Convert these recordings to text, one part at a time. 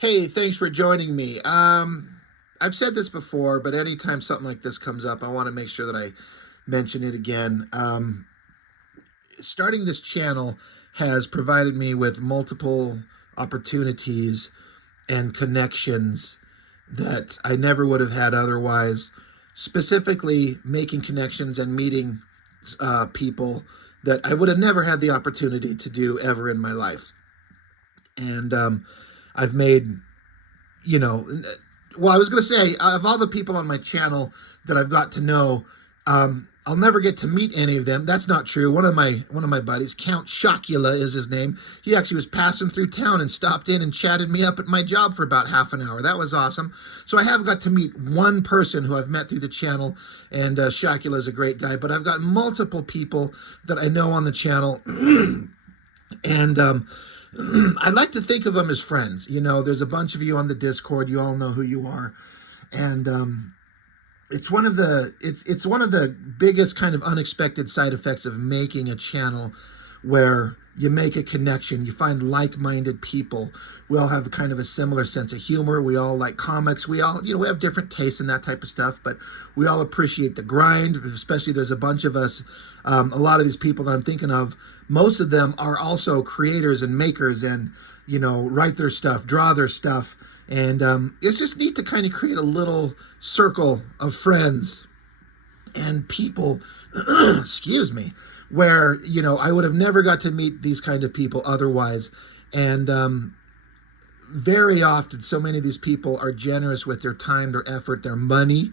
Hey, thanks for joining me. I've said this before, but anytime something like this comes up, I want to make sure that I mention it again. Starting this channel has provided me with multiple opportunities and connections that I never would have had otherwise. Specifically, making connections and meeting people that I would have never had the opportunity to do ever in my life. And I've made you know, well, I was going to say, of all the people on my channel that I've got to know, I'll never get to meet any of them. That's not true. One of my buddies, Count Chocula is his name. He actually was passing through town and stopped in and chatted me up at my job for about half an hour. That was awesome. So I have got to meet one person who I've met through the channel, and Chocula is a great guy. But I've got multiple people that I know on the channel, and I like to think of them as friends. There's a bunch of you on the Discord. You all know who you are, and it's one of the biggest kind of unexpected side effects of making a channel, where you make a connection, you find like-minded people. We all have kind of a similar sense of humor. We all like comics. We all, we have different tastes and that type of stuff, but we all appreciate the grind. Especially, there's a bunch of us. A lot of these people that I'm thinking of, most of them are also creators and makers, and write their stuff, draw their stuff, and it's just neat to kind of create a little circle of friends and people, excuse me, where I would have never got to meet these kind of people otherwise. And very often, so many of these people are generous with their time, their effort, their money.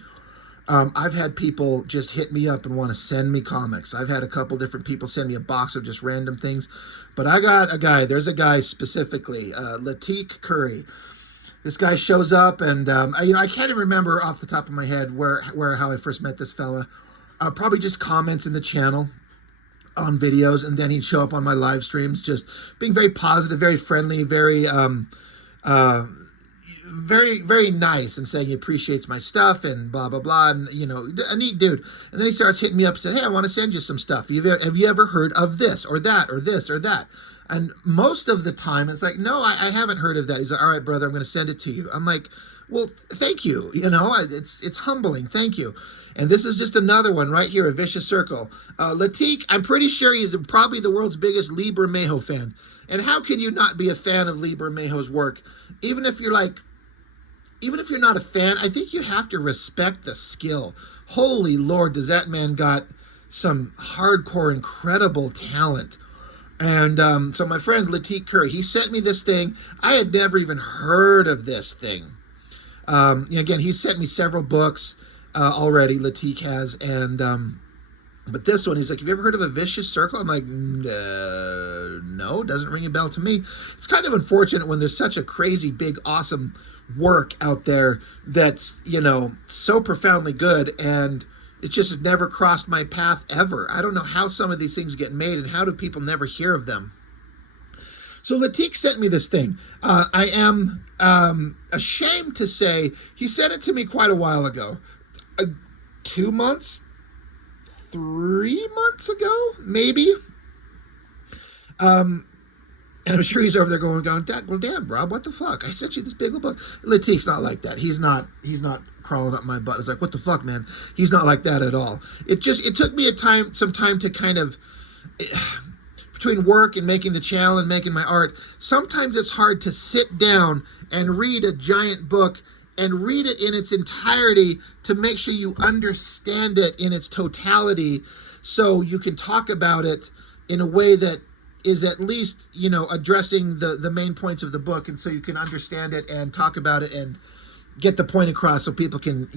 I've had people just hit me up and want to send me comics. I've had a couple different people send me a box of just random things. But I got a guy, there's a guy specifically, Latik Curry. This guy shows up, and I can't even remember off the top of my head how I first met this fella. Probably just comments in the channel on videos, and then he'd show up on my live streams, just being very positive, very friendly, very, very nice, and saying he appreciates my stuff and blah blah blah, and a neat dude. And then he starts hitting me up and said, "Hey, I want to send you some stuff. Have you ever heard of this or that or this or that?" And most of the time, it's like, "No, I haven't heard of that." He's like, "All right, brother, I'm going to send it to you." I'm like, "Well, thank you. It's humbling. Thank you." And this is just another one right here, a vicious circle. Latik, I'm pretty sure he's probably the world's biggest Lee Bermejo fan. And how can you not be a fan of Lee Bermejo's work? Even if you're not a fan, I think you have to respect the skill. Holy Lord, does that man got some hardcore, incredible talent. And so my friend Latik Curry, he sent me this thing. I had never even heard of this thing. Again, he sent me several books already, Latik has, and but this one, he's like, "Have you ever heard of a vicious circle?" I'm like, no, doesn't ring a bell to me. It's kind of unfortunate when there's such a crazy, big, awesome work out there that's, so profoundly good, and it just has never crossed my path ever. I don't know how some of these things get made, and how do people never hear of them. So Latik sent me this thing. I am ashamed to say he sent it to me quite a while ago. 2 months? 3 months ago, maybe. And I'm sure he's over there going, "Well, damn, Rob, what the fuck? I sent you this big old book." Latik's not like that. He's not crawling up my butt. It's like, "What the fuck, man?" He's not like that at all. It took me some time to kind of, between work and making the channel and making my art, sometimes it's hard to sit down and read a giant book and read it in its entirety to make sure you understand it in its totality, so you can talk about it in a way that is at least, addressing the main points of the book, and so you can understand it and talk about it and get the point across so people can,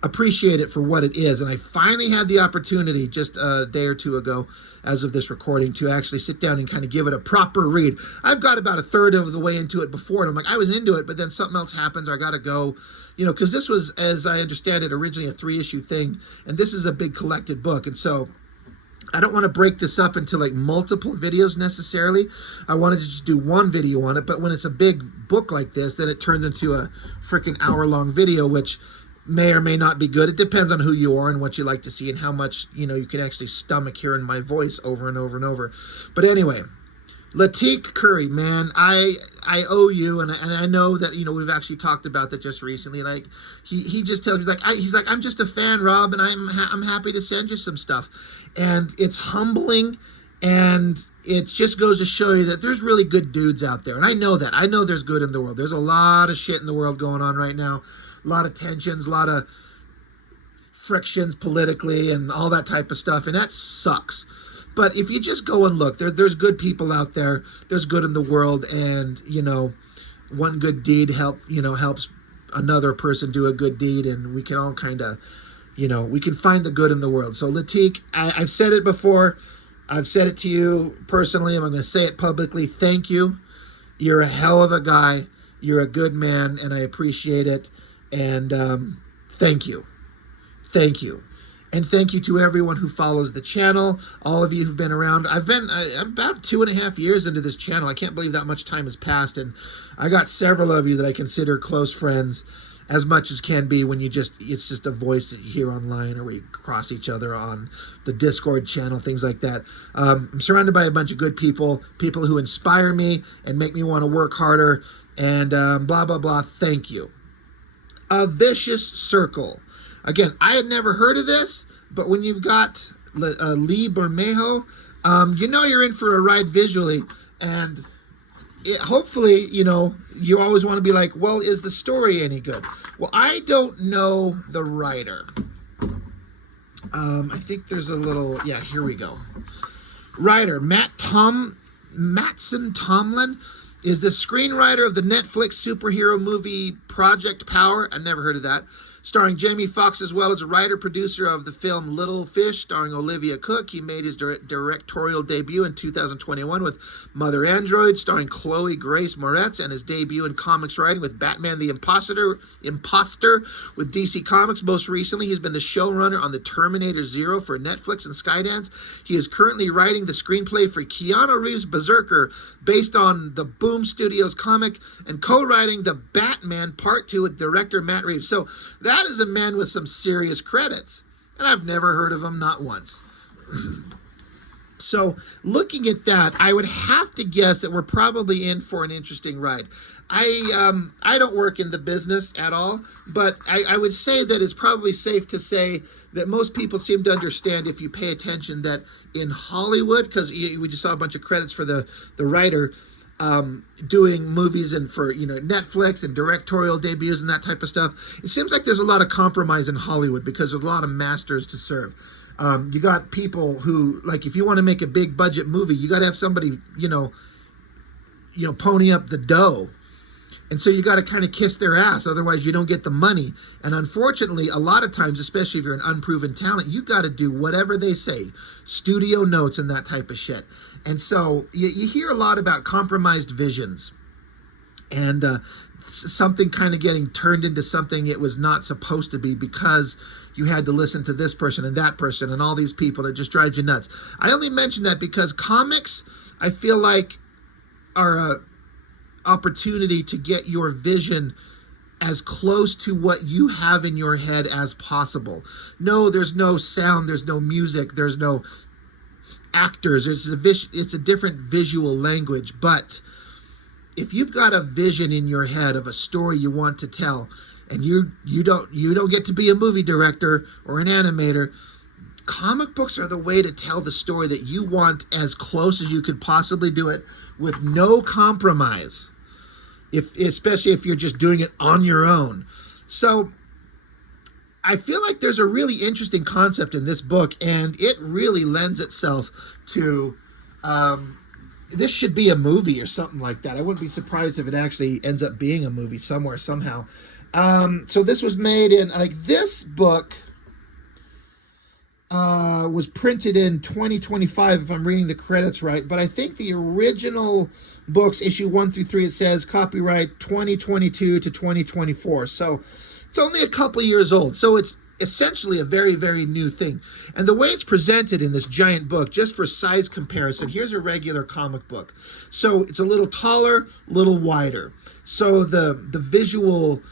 appreciate it for what it is. And I finally had the opportunity just a day or two ago, as of this recording, to actually sit down and kind of give it a proper read. I've got about a third of the way into it before, and I'm like, I was into it, but then something else happens, or I got to go, because this was, as I understand it, originally a 3-issue thing, and this is a big collected book. And so I don't want to break this up into like multiple videos necessarily. I wanted to just do one video on it, but when it's a big book like this, then it turns into a freaking hour-long video, which may or may not be good. It depends on who you are and what you like to see, and how much you can actually stomach hearing my voice over and over and over. But anyway, Latik Curry, man, I owe you, and I know that we've actually talked about that just recently. Like he just tells me he's like I'm just a fan, Rob, and I'm happy to send you some stuff, and it's humbling, and it just goes to show you that there's really good dudes out there, and I know that. I know there's good in the world. There's a lot of shit in the world going on right now, a lot of tensions, a lot of frictions politically, and all that type of stuff, and that sucks. But if you just go and look, there's good people out there. There's good in the world, and one good deed helps another person do a good deed, and we can all kind of, we can find the good in the world. So Latik, I've said it before. I've said it to you personally. I'm going to say it publicly. Thank you. You're a hell of a guy. You're a good man, and I appreciate it. And thank you. Thank you. And thank you to everyone who follows the channel, all of you who've been around. I've been about 2.5 years into this channel. I can't believe that much time has passed, and I got several of you that I consider close friends, as much as can be when it's just a voice that you hear online, or we cross each other on the Discord channel, things like that. I'm surrounded by a bunch of good people who inspire me and make me want to work harder, and blah, blah, blah. Thank you. A Vicious Circle. Again, I had never heard of this, but when you've got Lee Bermejo, you're in for a ride visually, and hopefully, you always want to be like, well, is the story any good? Well, I don't know the writer. I think there's a little, yeah, here we go. Writer, Matson Tomlin is the screenwriter of the Netflix superhero movie Project Power. I never heard of that. Starring Jamie Foxx, as well as a writer-producer of the film Little Fish, starring Olivia Cooke. He made his directorial debut in 2021 with Mother Android, starring Chloe Grace Moretz, and his debut in comics writing with Batman the Imposter with DC Comics. Most recently, he's been the showrunner on the Terminator Zero for Netflix and Skydance. He is currently writing the screenplay for Keanu Reeves' Berserker, based on the Boom Studios comic, and co-writing the Batman Part 2 with director Matt Reeves. So that is a man with some serious credits, and I've never heard of him, not once. So looking at that, I would have to guess that we're probably in for an interesting ride. I don't work in the business at all, but I would say that it's probably safe to say that most people seem to understand, if you pay attention, that in Hollywood, because we just saw a bunch of credits for the writer, doing movies and for Netflix and directorial debuts and that type of stuff. It seems like there's a lot of compromise in Hollywood because there's a lot of masters to serve. You got people who, like, if you want to make a big budget movie, you got to have somebody pony up the dough. And so you got to kind of kiss their ass, otherwise you don't get the money. And unfortunately, a lot of times, especially if you're an unproven talent, you got to do whatever they say, studio notes and that type of shit. And so you hear a lot about compromised visions, and something kind of getting turned into something it was not supposed to be, because you had to listen to this person and that person and all these people. It just drives you nuts. I only mention that because comics, I feel like, are a opportunity to get your vision as close to what you have in your head as possible. No, there's no sound, there's no music, there's no actors. It's a different visual language. But if you've got a vision in your head of a story you want to tell, and you don't get to be a movie director or an animator, comic books are the way to tell the story that you want as close as you could possibly do it, with no compromise, especially if you're just doing it on your own. So I feel like there's a really interesting concept in this book, and it really lends itself to this should be a movie or something like that. I wouldn't be surprised if it actually ends up being a movie somewhere, somehow. So this was made in, like, this book was printed in 2025, if I'm reading the credits right. But I think the original books, issue 1 through 3, it says copyright 2022 to 2024. So it's only a couple years old. So it's essentially a very, very new thing. And the way it's presented in this giant book, just for size comparison, here's a regular comic book. So it's a little taller, a little wider. So the visuals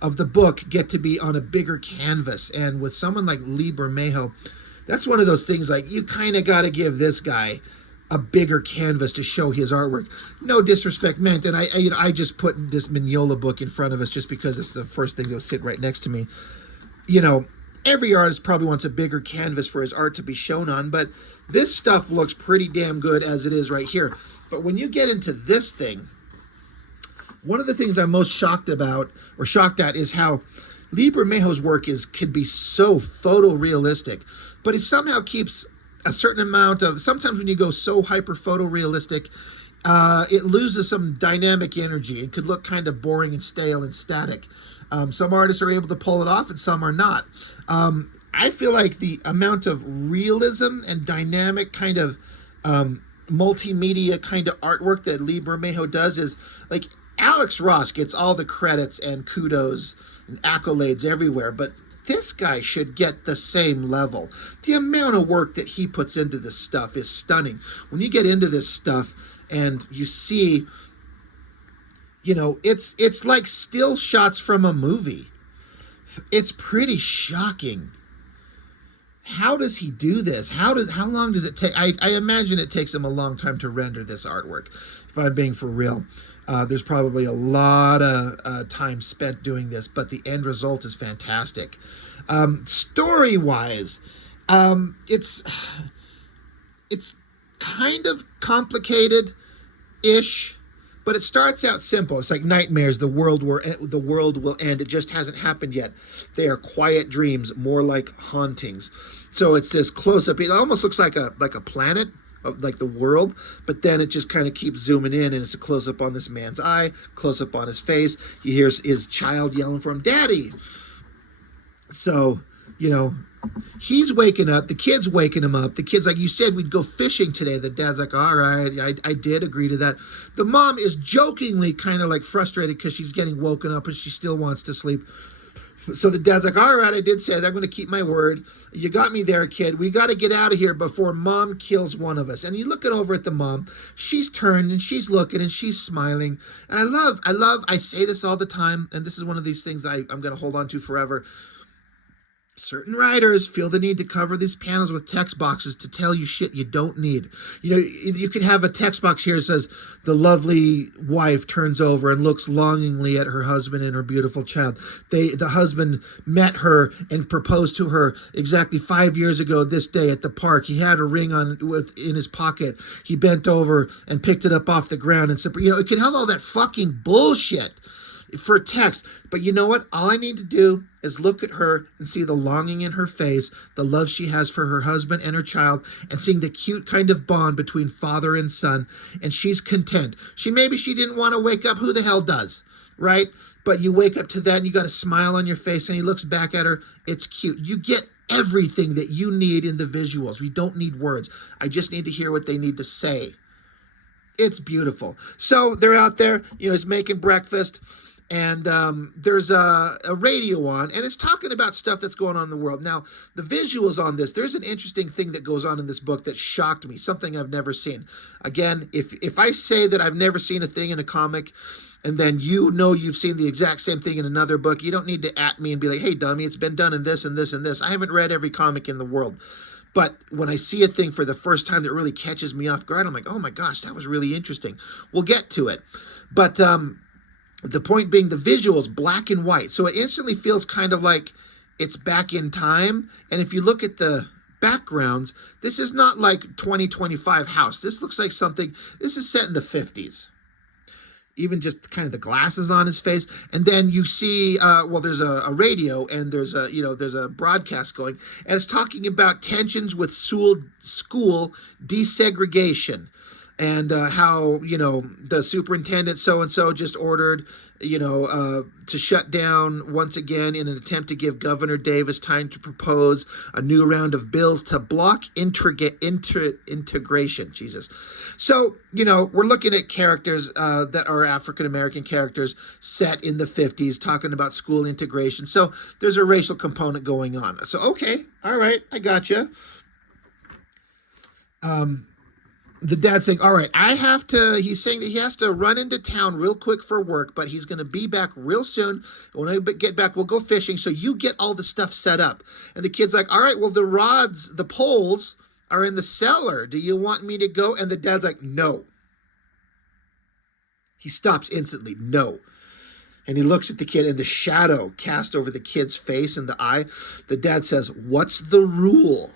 of the book get to be on a bigger canvas. And with someone like Lee Bermejo, that's one of those things, like, you kind of got to give this guy a bigger canvas to show his artwork. No disrespect meant, and I just put this Mignola book in front of us just because it's the first thing that was sitting right next to me. You know, every artist probably wants a bigger canvas for his art to be shown on, but this stuff looks pretty damn good as it is right here. But when you get into this thing, one of the things I'm most shocked about, or shocked at, is how Lee Bermejo's work can be so photorealistic, but it somehow keeps a certain amount of, sometimes when you go so hyper photorealistic, it loses some dynamic energy. It could look kind of boring and stale and static. Some artists are able to pull it off and some are not. I feel like the amount of realism and dynamic kind of multimedia kind of artwork that Lee Bermejo does is like, Alex Ross gets all the credits and kudos and accolades everywhere, but this guy should get the same level. The amount of work that he puts into this stuff is stunning. When you get into this stuff and you see, you know, it's like still shots from a movie. It's pretty shocking. How does he do this? How long does it take? I imagine it takes him a long time to render this artwork, if I'm being for real. There's probably a lot of time spent doing this, but the end result is fantastic. Story-wise, it's kind of complicated-ish, but it starts out simple. It's like nightmares. The world will end. It just hasn't happened yet. They are quiet dreams, more like hauntings. So it's this close-up. It almost looks like a planet, like the world, but then it just kind of keeps zooming in, and it's a close-up on this man's eye, close-up on his face. He hears his child yelling for him, "Daddy!" So, you know, he's waking up. The kid's waking him up. The kid's like, "You said we'd go fishing today." The dad's like, "All right, I did agree to that." The mom is jokingly kind of like frustrated because she's getting woken up and she still wants to sleep. So the dad's like, "All right, I did say that. I'm going to keep my word. You got me there, kid. We got to get out of here before mom kills one of us." And you're looking over at the mom. She's turned and she's looking and she's smiling. And I say this all the time, and this is one of these things I'm going to hold on to forever. Certain writers feel the need to cover these panels with text boxes to tell you shit you don't need. You know, you could have a text box here that says, "The lovely wife turns over and looks longingly at her husband and her beautiful child. The husband met her and proposed to her exactly 5 years ago this day at the park. He had a ring in his pocket. He bent over and picked it up off the ground." And you know, it can have all that fucking bullshit for text. But you know what? All I need to do is look at her and see the longing in her face, the love she has for her husband and her child, and seeing the cute kind of bond between father and son, and she's content. Maybe she didn't want to wake up. Who the hell does, right? But you wake up to that and you got a smile on your face, and he looks back at her. It's cute. You get everything that you need in the visuals. We don't need words. I just need to hear what they need to say. It's beautiful. So they're out there, you know, he's making breakfast, and there's a radio on, and it's talking about stuff that's going on in the world. Now, the visuals on this, there's an interesting thing that goes on in this book that shocked me, something I've never seen. Again, if I say that I've never seen a thing in a comic, and then you know you've seen the exact same thing in another book, you don't need to at me and be like, "Hey, dummy, it's been done in this and this and this." I haven't read every comic in the world. But when I see a thing for the first time that really catches me off guard, I'm like, "Oh my gosh, that was really interesting." We'll get to it. But the point being, the visuals, black and white. So it instantly feels kind of like it's back in time. And if you look at the backgrounds, this is not like 2025 house. This looks like something, this is set in the 50s. Even just kind of the glasses on his face. And then you see, well, there's a radio, and there's a broadcast going, and it's talking about tensions with school desegregation. And how, you know, the superintendent so-and-so just ordered, you know, to shut down once again in an attempt to give Governor Davis time to propose a new round of bills to block integration. Jesus. So, you know, we're looking at characters that are African-American characters set in the 50s talking about school integration. So there's a racial component going on. So, okay, all right, I gotcha. The dad's saying, "All right, he's saying that he has to run into town real quick for work, but he's going to be back real soon. When I get back, we'll go fishing. So you get all the stuff set up." And the kid's like, "All right, well, the rods, the poles are in the cellar. Do you want me to go? And the dad's like, no. He stops instantly. No. And he looks at the kid, and the shadow cast over the kid's face and the eye. The dad says, what's the rule?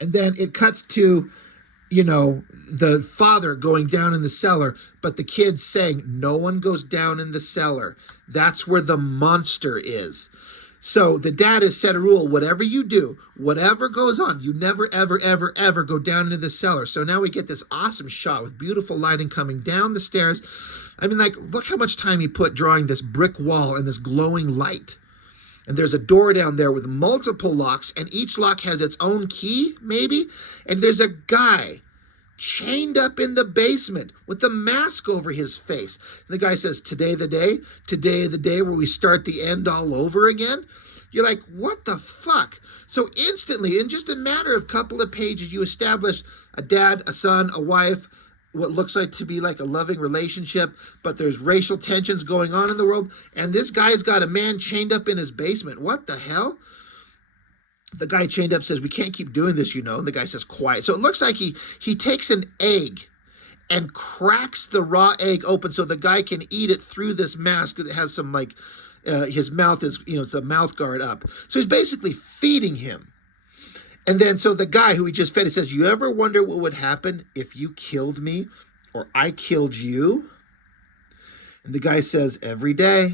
And then it cuts to, the father going down in the cellar, but the kid saying, no one goes down in the cellar. That's where the monster is. So the dad has set a rule, whatever you do, whatever goes on, you never, ever, ever, ever go down into the cellar. So now we get this awesome shot with beautiful lighting coming down the stairs. I mean, look how much time he put drawing this brick wall and this glowing light. And there's a door down there with multiple locks, and each lock has its own key, maybe. And there's a guy chained up in the basement with a mask over his face. And the guy says, today the day where we start the end all over again. You're like, what the fuck? So instantly, in just a matter of a couple of pages, you establish a dad, a son, a wife, what looks like to be like a loving relationship, but there's racial tensions going on in the world, and this guy's got a man chained up in his basement. What the hell? The guy chained up says, we can't keep doing this, And the guy says, quiet. So it looks like he takes an egg and cracks the raw egg open so the guy can eat it through this mask that has some his mouth is, it's a mouth guard up. So he's basically feeding him. And then so the guy who he just fed, he says, you ever wonder what would happen if you killed me or I killed you? And the guy says, every day.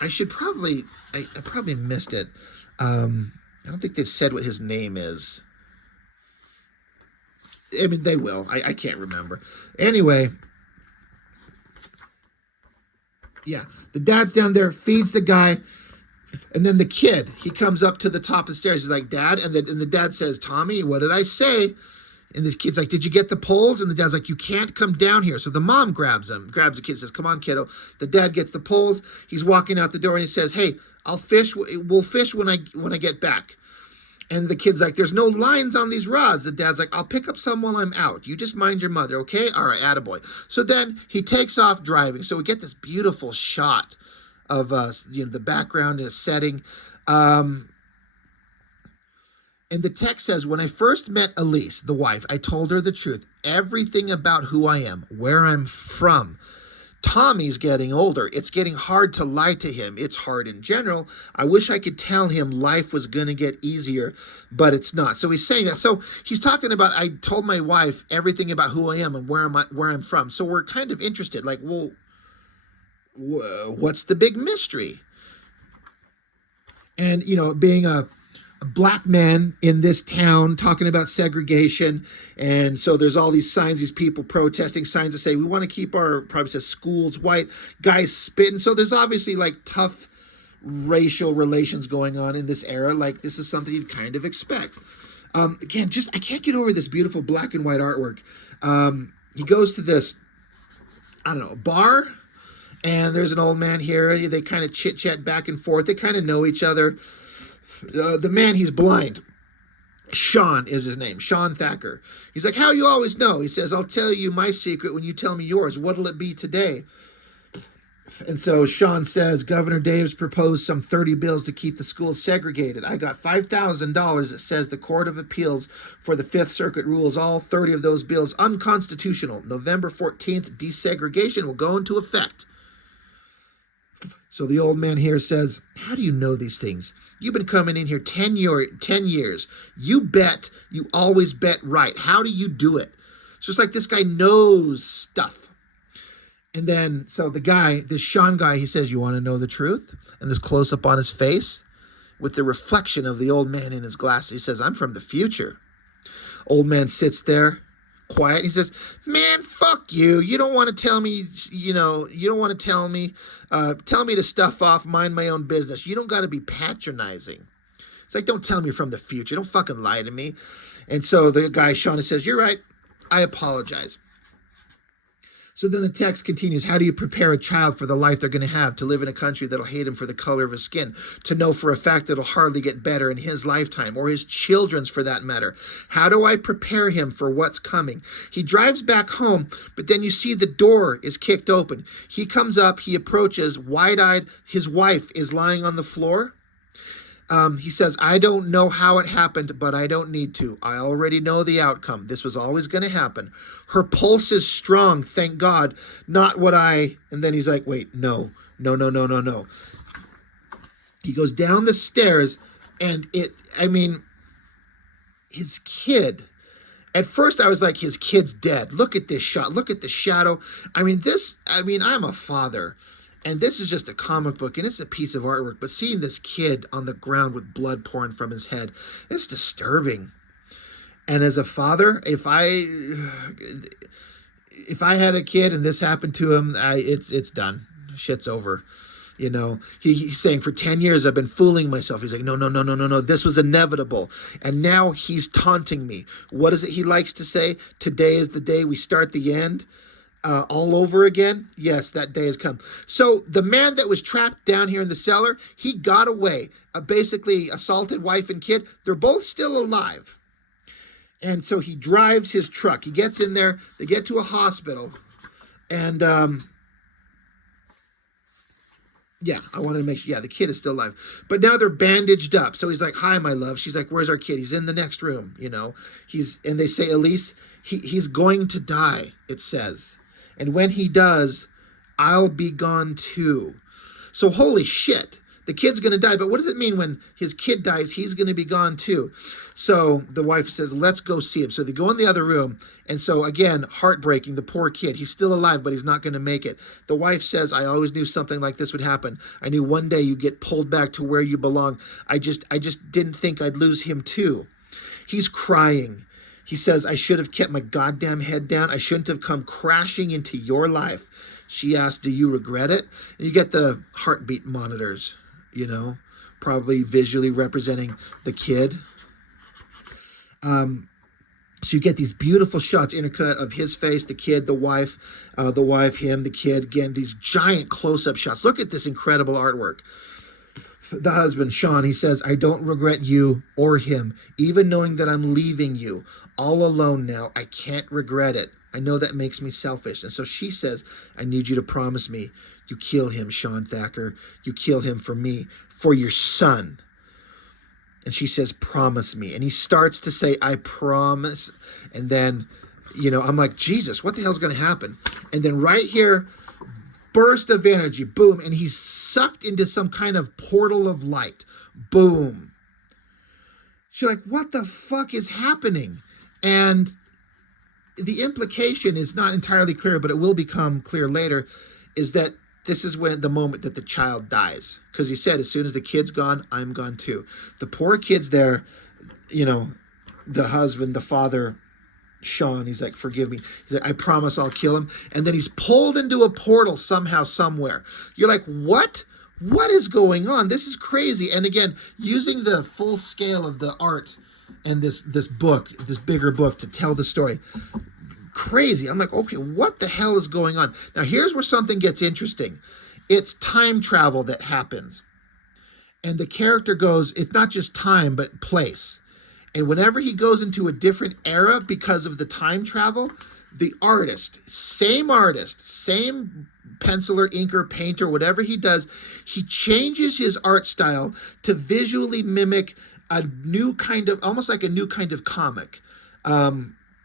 I probably missed it. I don't think they've said what his name is. I mean, they will. I can't remember. Anyway. Yeah. The dad's down there, feeds the guy. And then the kid, he comes up to the top of the stairs. He's like, Dad. And the dad says, Tommy, what did I say? And the kid's like, did you get the poles? And the dad's like, you can't come down here. So the mom grabs the kid, says, come on, kiddo. The dad gets the poles. He's walking out the door and he says, hey, we'll fish when I get back. And the kid's like, there's no lines on these rods. The dad's like, I'll pick up some while I'm out. You just mind your mother, okay? All right, attaboy. So then he takes off driving. So we get this beautiful shot of the background and a setting. And the text says, when I first met Elise, the wife, I told her the truth, everything about who I am, where I'm from. Tommy's getting older. It's getting hard to lie to him. It's hard in general. I wish I could tell him life was going to get easier, but it's not. So he's saying that. So he's talking about, I told my wife everything about who I am and where I'm from. So we're kind of interested, like, well, what's the big mystery? And, being a black man in this town talking about segregation. And so there's all these signs, these people protesting, signs that say, we want to keep our, probably says schools white, guys spitting. So there's obviously like tough racial relations going on in this era. Like this is something you'd kind of expect. Again, I can't get over this beautiful black and white artwork. He goes to this, bar. And there's an old man here. They kind of chit-chat back and forth. They kind of know each other. The man, he's blind. Sean is his name. Sean Thacker. He's like, how you always know? He says, I'll tell you my secret when you tell me yours. What'll it be today? And so Sean says, Governor Davis proposed some 30 bills to keep the schools segregated. I got $5,000 that says the Court of Appeals for the Fifth Circuit rules all 30 of those bills unconstitutional. November 14th, desegregation will go into effect. So the old man here says, how do you know these things? You've been coming in here 10 years. You always bet right. How do you do it? It's just like this guy knows stuff. And then, so the guy, this Sean guy, he says, you want to know the truth? And this close-up on his face with the reflection of the old man in his glasses. He says, I'm from the future. Old man sits there, quiet. He says, man, fuck you. You don't want to tell me, you don't want to tell me to stuff off, mind my own business. You don't got to be patronizing. It's like, don't tell me from the future. Don't fucking lie to me. And so the guy, Shauna, says, you're right. I apologize. So then the text continues, how do you prepare a child for the life they're going to have, to live in a country that'll hate him for the color of his skin, to know for a fact that it'll hardly get better in his lifetime, or his children's for that matter? How do I prepare him for what's coming? He drives back home, but then you see the door is kicked open. He comes up, he approaches, wide-eyed. His wife is lying on the floor. He says, I don't know how it happened, but I don't need to. I already know the outcome. This was always going to happen. Her pulse is strong, thank God. Not what I. And then he's like, wait, no, no, no, no, no, no. He goes down the stairs, and I mean, his kid. At first, I was like, his kid's dead. Look at this shot. Look at the shadow. I'm a father. And this is just a comic book, and it's a piece of artwork. But seeing this kid on the ground with blood pouring from his head, it's disturbing. And as a father, if I had a kid and this happened to him, it's done. Shit's over. You know, he's saying for 10 years I've been fooling myself. He's like, no, no, no, no, no, no. This was inevitable. And now he's taunting me. What is it he likes to say? Today is the day we start the end. All over again. Yes, that day has come. So the man that was trapped down here in the cellar, he got away. Basically assaulted wife and kid. They're both still alive. And so he drives his truck. He gets in there. They get to a hospital. And yeah, I wanted to make sure. Yeah, the kid is still alive. But now they're bandaged up. So he's like, hi, my love. She's like, where's our kid? He's in the next room, you know. And they say, Elise, he's going to die, it says. And when he does, I'll be gone too. So holy shit, the kid's going to die. But what does it mean when his kid dies, he's going to be gone too? So the wife says, let's go see him. So they go in the other room. And so again, heartbreaking, the poor kid. He's still alive, but he's not going to make it. The wife says, I always knew something like this would happen. I knew one day you'd get pulled back to where you belong. I just didn't think I'd lose him too. He's crying. He says, I should have kept my goddamn head down. I shouldn't have come crashing into your life. She asked, do you regret it? And you get the heartbeat monitors, you know, probably visually representing the kid. So you get these beautiful shots, intercut of his face, the kid, the wife, him, the kid. Again, these giant close-up shots. Look at this incredible artwork. The husband, Sean, he says, I don't regret you or him, even knowing that I'm leaving you all alone now. I can't regret it. I know that makes me selfish. And so she says, I need you to promise me you kill him, Sean Thacker. You kill him for me, for your son. And she says, promise me. And he starts to say, I promise. And then, you know, I'm like, Jesus, what the hell's going to happen? And then right here, burst of energy, boom, and he's sucked into some kind of portal of light, boom. She's like, what the fuck is happening? And the implication is not entirely clear, but it will become clear later, is that this is when the moment that the child dies. Because he said, as soon as the kid's gone, I'm gone too. The poor kid's there, you know, the husband, the father, Sean, he's like, forgive me. He's like, I promise I'll kill him. And then he's pulled into a portal somehow, somewhere. You're like, what? What is going on? This is crazy. And again, using the full scale of the art and this book, this bigger book to tell the story. Crazy. I'm like, okay, what the hell is going on? Now, here's where something gets interesting. It's time travel that happens. And the character goes, it's not just time, but place. And whenever he goes into a different era because of the time travel, the artist, same penciler, inker, painter, whatever he does, he changes his art style to visually mimic a new kind of, almost like a new kind of comic.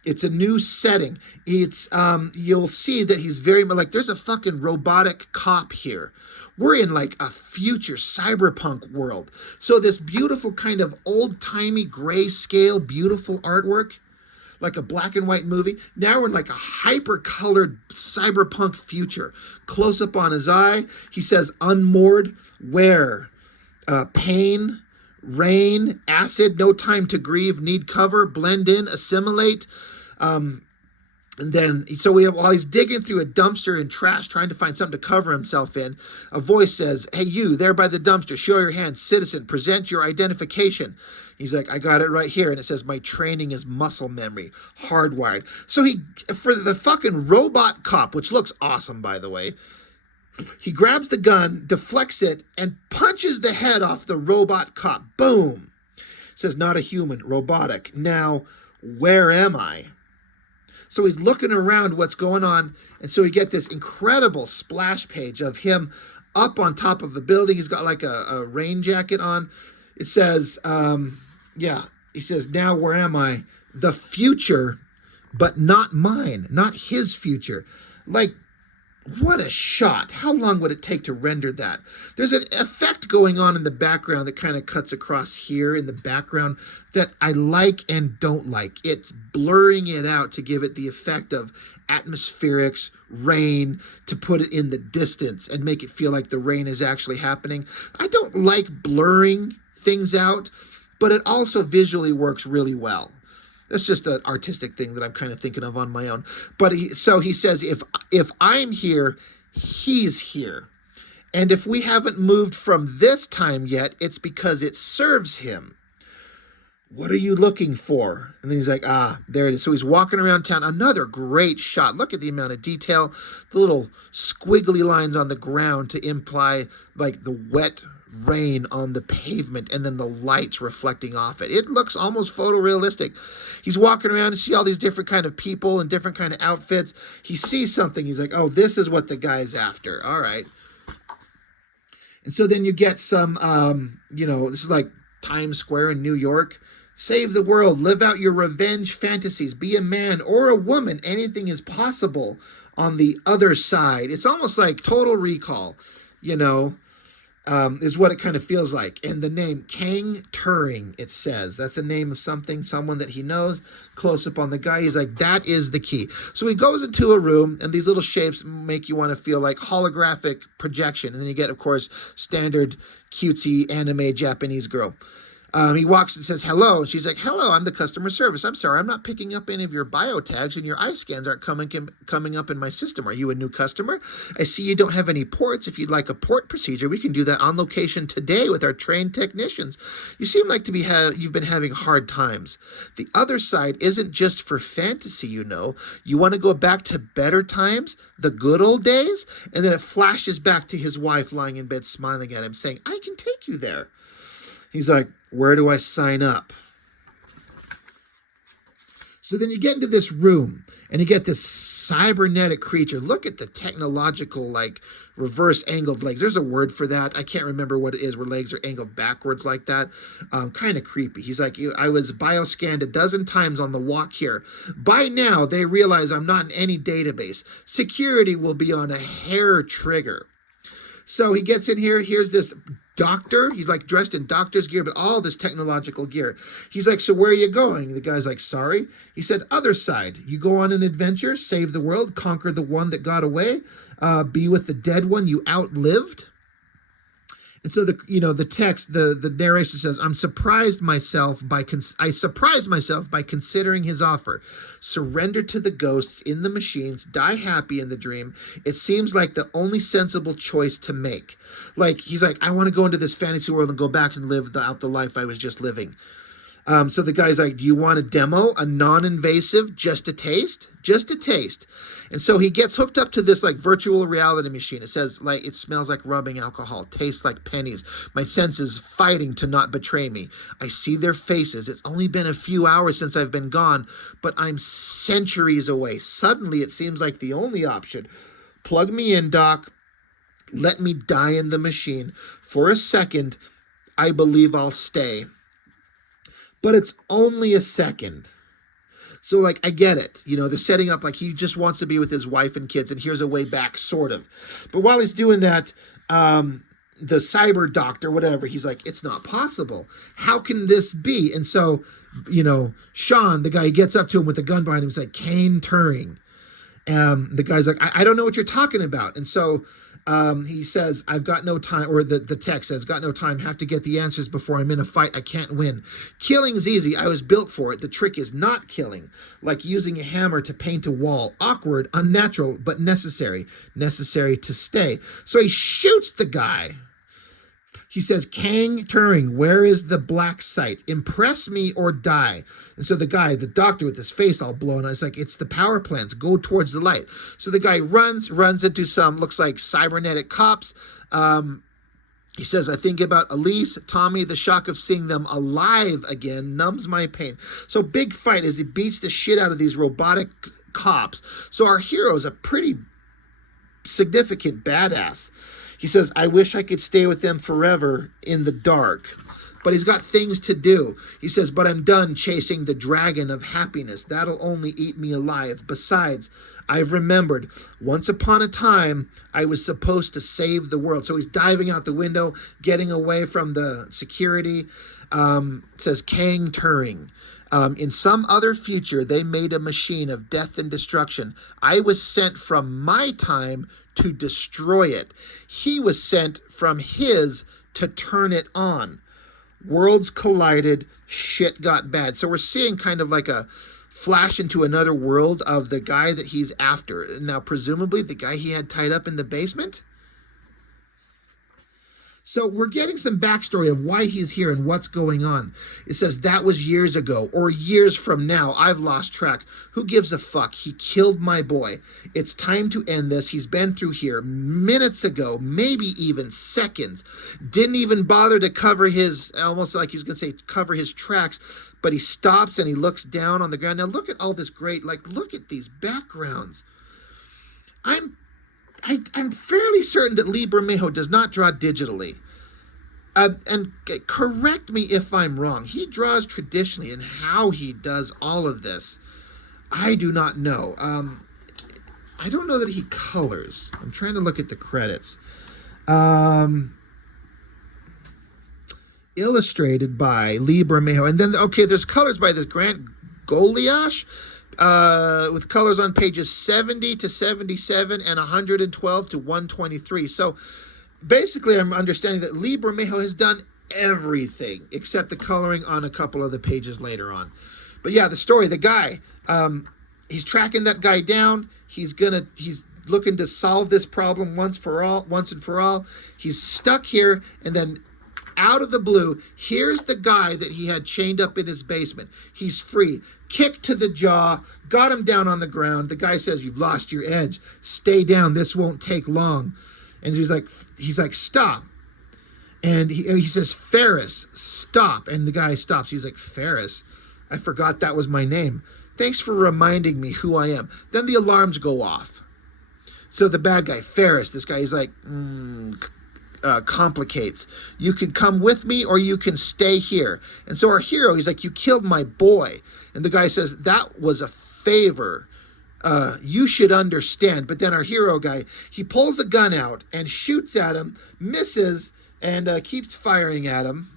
It's a new setting. It's, you'll see that he's very, like, there's a fucking robotic cop here. We're in like a future cyberpunk world. So this beautiful kind of old-timey grayscale, beautiful artwork, like a black and white movie. Now we're in like a hyper-colored cyberpunk future. Close up on his eye. He says, unmoored, where? Pain, rain, acid, no time to grieve, need cover, blend in, assimilate. And then, so while he's digging through a dumpster and trash, trying to find something to cover himself in, a voice says, hey, you there by the dumpster, show your hand, citizen, present your identification. He's like, I got it right here. And it says, my training is muscle memory, hardwired. So for the fucking robot cop, which looks awesome, by the way, he grabs the gun, deflects it, and punches the head off the robot cop. Boom. Says, not a human, robotic. Now, where am I? So he's looking around what's going on. And so we get this incredible splash page of him up on top of the building. He's got like a rain jacket on. It says, yeah, he says, now where am I? The future, but not mine, not his future. Like, what a shot. How long would it take to render that? There's an effect going on in the background that kind of cuts across here in the background that I like and don't like. It's blurring it out to give it the effect of atmospherics, rain, to put it in the distance and make it feel like the rain is actually happening. I don't like blurring things out, but it also visually works really well. That's just an artistic thing that I'm kind of thinking of on my own. But he says, if I'm here, he's here. And if we haven't moved from this time yet, it's because it serves him. What are you looking for? And then he's like, there it is. So he's walking around town. Another great shot. Look at the amount of detail. The little squiggly lines on the ground to imply like the wet rain on the pavement and then the lights reflecting off it. It looks almost photorealistic. He's walking around and see all these different kind of people and different kind of outfits. He sees something. He's like, oh, this is what the guy's after. All right. And so then you get some, this is like Times Square in New York. Save the world, live out your revenge fantasies, be a man or a woman. Anything is possible on the other side. It's almost like Total Recall, is what it kind of feels like. And the name Kang Turing, it says. That's the name of someone that he knows. Close up on the guy. He's like, that is the key. So he goes into a room, and these little shapes make you want to feel like holographic projection. And then you get, of course, standard cutesy anime Japanese girl. He walks and says, hello. And she's like, hello, I'm the customer service. I'm sorry, I'm not picking up any of your bio tags and your eye scans aren't coming up in my system. Are you a new customer? I see you don't have any ports. If you'd like a port procedure, we can do that on location today with our trained technicians. You seem like you've been having hard times. The other side isn't just for fantasy, You want to go back to better times, the good old days? And then it flashes back to his wife lying in bed smiling at him saying, I can take you there. He's like, where do I sign up? So then you get into this room and you get this cybernetic creature. Look at the technological, reverse angled legs. There's a word for that. I can't remember what it is where legs are angled backwards like that. Kind of creepy. He's like, I was bioscanned a dozen times on the walk here. By now, they realize I'm not in any database. Security will be on a hair trigger. So he gets in here. Here's this doctor. He's like dressed in doctor's gear, but all this technological gear. He's like, so where are you going? The guy's like, sorry. He said, other side. You go on an adventure, save the world, conquer the one that got away, be with the dead one you outlived. And so the text, the narration says, I surprised myself by considering his offer. Surrender to the ghosts in the machines, die happy in the dream. It seems like the only sensible choice to make. He's like, I want to go into this fantasy world and go back and live out the life I was just living. So the guy's like, do you want a demo, a non-invasive, just a taste? Just a taste. And so he gets hooked up to this virtual reality machine. It says it smells like rubbing alcohol, tastes like pennies. My senses fighting to not betray me. I see their faces. It's only been a few hours since I've been gone, but I'm centuries away. Suddenly it seems like the only option. Plug me in, Doc. Let me die in the machine. For a second, I believe I'll stay. But it's only a second. So, I get it. They're setting up he just wants to be with his wife and kids, and here's a way back, sort of. But while he's doing that, the cyber doctor, whatever, he's like, it's not possible. How can this be? And so, Sean, the guy, he gets up to him with a gun behind him. He's like, Kane Turing. The guy's like, I don't know what you're talking about. And so he says, I've got no time, or the text says, got no time, have to get the answers before I'm in a fight. I can't win. Killing's easy. I was built for it. The trick is not killing, like using a hammer to paint a wall. Awkward, unnatural, but necessary. Necessary to stay. So he shoots the guy. He says, Kang Turing, where is the black site? Impress me or die. And so the guy, the doctor with his face all blown out, is like, it's the power plants. Go towards the light. So the guy runs into some, looks like cybernetic cops. He says, I think about Elise, Tommy, the shock of seeing them alive again numbs my pain. So big fight as he beats the shit out of these robotic cops. So our hero's a pretty significant badass. He says, I wish I could stay with them forever in the dark. but he's got things to do. He says, but I'm done chasing the dragon of happiness. That'll only eat me alive. Besides, I've remembered, once upon a time, I was supposed to save the world. So he's diving out the window, getting away from the security. Says Kang Turing. In some other future, they made a machine of death and destruction. I was sent from my time to destroy it. He was sent from his to turn it on. Worlds collided, shit got bad. So we're seeing kind of like a flash into another world of the guy that he's after. Now, presumably the guy he had tied up in the basement? So we're getting some backstory of why he's here and what's going on. It says that was years ago or years from now. I've lost track. Who gives a fuck? He killed my boy. It's time to end this. He's been through here minutes ago, maybe even seconds. Didn't even bother to cover his, almost like he was going to say, cover his tracks. But he stops and he looks down on the ground. Now look at all this great, like, look at these backgrounds. I'm fairly certain that Lee Bermejo does not draw digitally. And correct me if I'm wrong. He draws traditionally, and how he does all of this, I do not know. I don't know that he colors. I'm trying to look at the credits. Illustrated by Lee Bermejo. And then, okay, there's colors by this Grant Goliash. With colors on pages 70 to 77 and 112 to 123. So basically, I'm understanding that Lee Bermejo has done everything except the coloring on a couple of the pages later on. But yeah, the story, the guy, he's tracking that guy down. He's looking to solve this problem once and for all. He's stuck here, and then out of the blue, here's the guy that he had chained up in his basement. He's free. Kick to the jaw, got him down on the ground. The guy says, you've lost your edge. Stay down. This won't take long. And he's like, stop. And he says, Ferris, stop. And the guy stops. He's like, Ferris? I forgot that was my name. Thanks for reminding me who I am. Then the alarms go off. So the bad guy, Ferris, this guy, he's like, complicates. You can come with me or you can stay here. And so our hero, he's like, you killed my boy. And the guy says, that was a favor. You should understand. But then our hero guy, he pulls a gun out and shoots at him, misses, and keeps firing at him.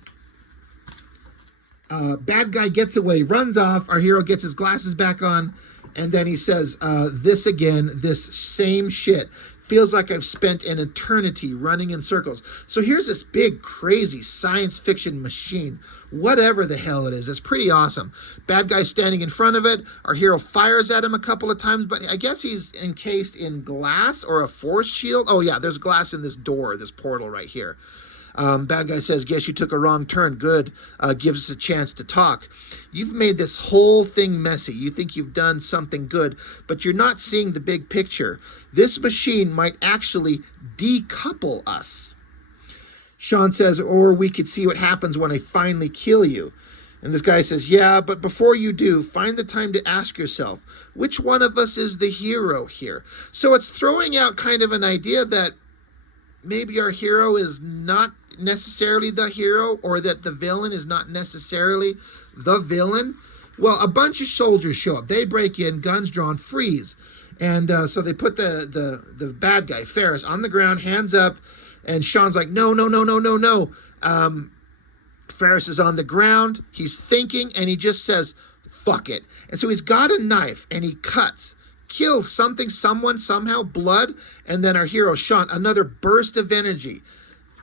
Bad guy gets away, runs off. Our hero gets his glasses back on, and then he says, this again, this same shit. Feels like I've spent an eternity running in circles. So here's this big, crazy science fiction machine. Whatever the hell it is. It's pretty awesome. Bad guy standing in front of it. Our hero fires at him a couple of times, but I guess he's encased in glass or a force shield. Oh yeah, there's glass in this door, this portal right here. Bad guy says, guess you took a wrong turn. Good. Gives us a chance to talk. You've made this whole thing messy. You think you've done something good, but you're not seeing the big picture. This machine might actually decouple us. Sean says, or we could see what happens when I finally kill you. And this guy says, yeah, but before you do, find the time to ask yourself, which one of us is the hero here? So it's throwing out kind of an idea that maybe our hero is not necessarily the hero, or that the villain is not necessarily the villain. Well, a bunch of soldiers show up. They break in, guns drawn, freeze. And so they put the bad guy, Ferris, on the ground, hands up. And Sean's like, no. Ferris is on the ground. He's thinking, and he just says, fuck it. And so he's got a knife, and he cuts. Kills something, someone, somehow, blood, and then our hero, Sean, another burst of energy.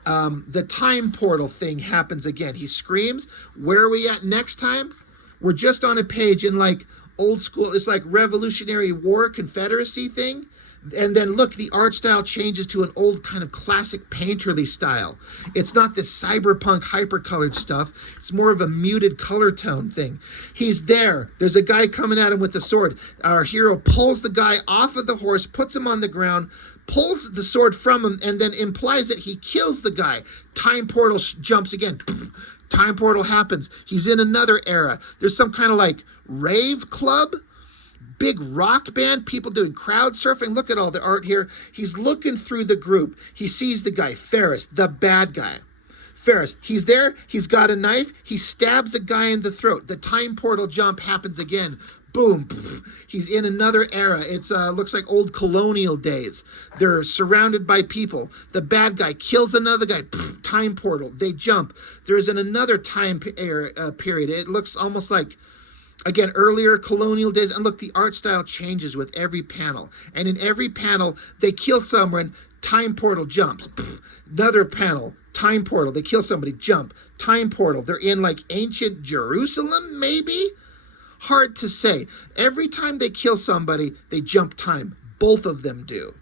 The time portal thing happens again. He screams. Where are we at next time? We're just on a page in like old school, it's like Revolutionary War Confederacy thing. And then look, the art style changes to an old kind of classic painterly style. It's not this cyberpunk hypercolored stuff. It's more of a muted color tone thing. He's there. There's a guy coming at him with a sword. Our hero pulls the guy off of the horse, puts him on the ground, pulls the sword from him, and then implies that he kills the guy. Time portal jumps again. Time portal happens. He's in another era. There's some kind of like rave club. Big rock band, people doing crowd surfing. Look at all the art here. He's looking through the group. He sees the guy, Ferris, the bad guy. Ferris, he's there. He's got a knife. He stabs a guy in the throat. The time portal jump happens again. Boom. He's in another era. It's looks like old colonial days. They're surrounded by people. The bad guy kills another guy. Time portal. They jump. There's another time period. It looks almost like, again, earlier colonial days. And look, the art style changes with every panel. And in every panel, they kill someone. Time portal jumps. Another panel. Time portal. They kill somebody. Jump. Time portal. They're in like ancient Jerusalem, maybe? Hard to say. Every time they kill somebody, they jump time. Both of them do.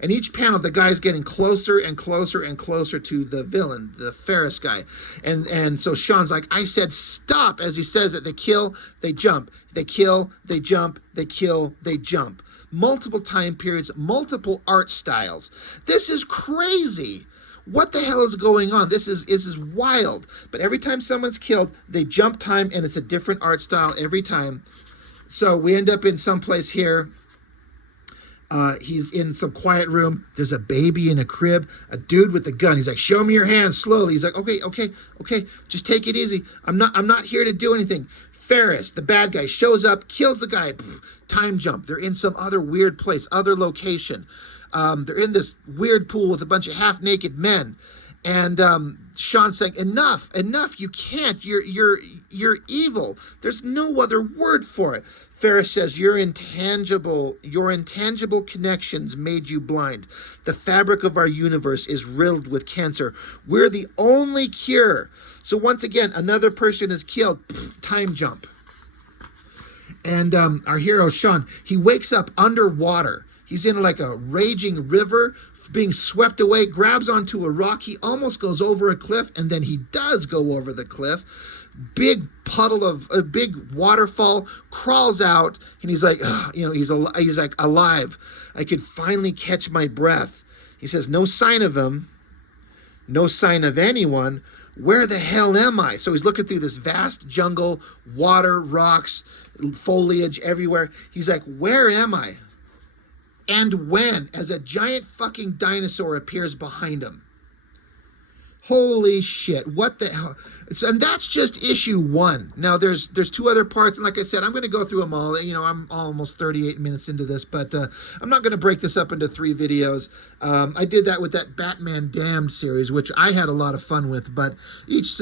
And each panel, the guy's getting closer and closer and closer to the villain, the Ferris guy. And so Sean's like, I said stop. As he says it, they kill, they jump. They kill, they jump. They kill, they jump. Multiple time periods, multiple art styles. This is crazy. What the hell is going on? This is wild. But every time someone's killed, they jump time, and it's a different art style every time. So we end up in some place here. He's in some quiet room. There's a baby in a crib. A dude with a gun. He's like, show me your hands slowly. He's like, okay. Just take it easy. I'm not here to do anything. Ferris, the bad guy, shows up, kills the guy. Time jump. They're in some other weird place, other location. They're in this weird pool with a bunch of half-naked men, and Sean's saying, "Enough! You can't. You're evil. There's no other word for it." Ferris says, Your intangible connections made you blind. The fabric of our universe is riddled with cancer. We're the only cure." So once again, another person is killed. Time jump. And our hero Sean, he wakes up underwater. He's in like a raging river, being swept away, grabs onto a rock. He almost goes over a cliff, and then he does go over the cliff. Big puddle of a big waterfall, crawls out, and he's like, he's like alive. I could finally catch my breath. He says, no sign of him, no sign of anyone. Where the hell am I? So he's looking through this vast jungle, water, rocks, foliage everywhere. He's like, where am I? And when, as a giant fucking dinosaur appears behind him. Holy shit, what the hell? And that's just issue 1. Now, there's 2 other parts, and like I said, I'm going to go through them all. I'm almost 38 minutes into this, but I'm not going to break this up into 3 videos. I did that with that Batman Damned series, which I had a lot of fun with, but each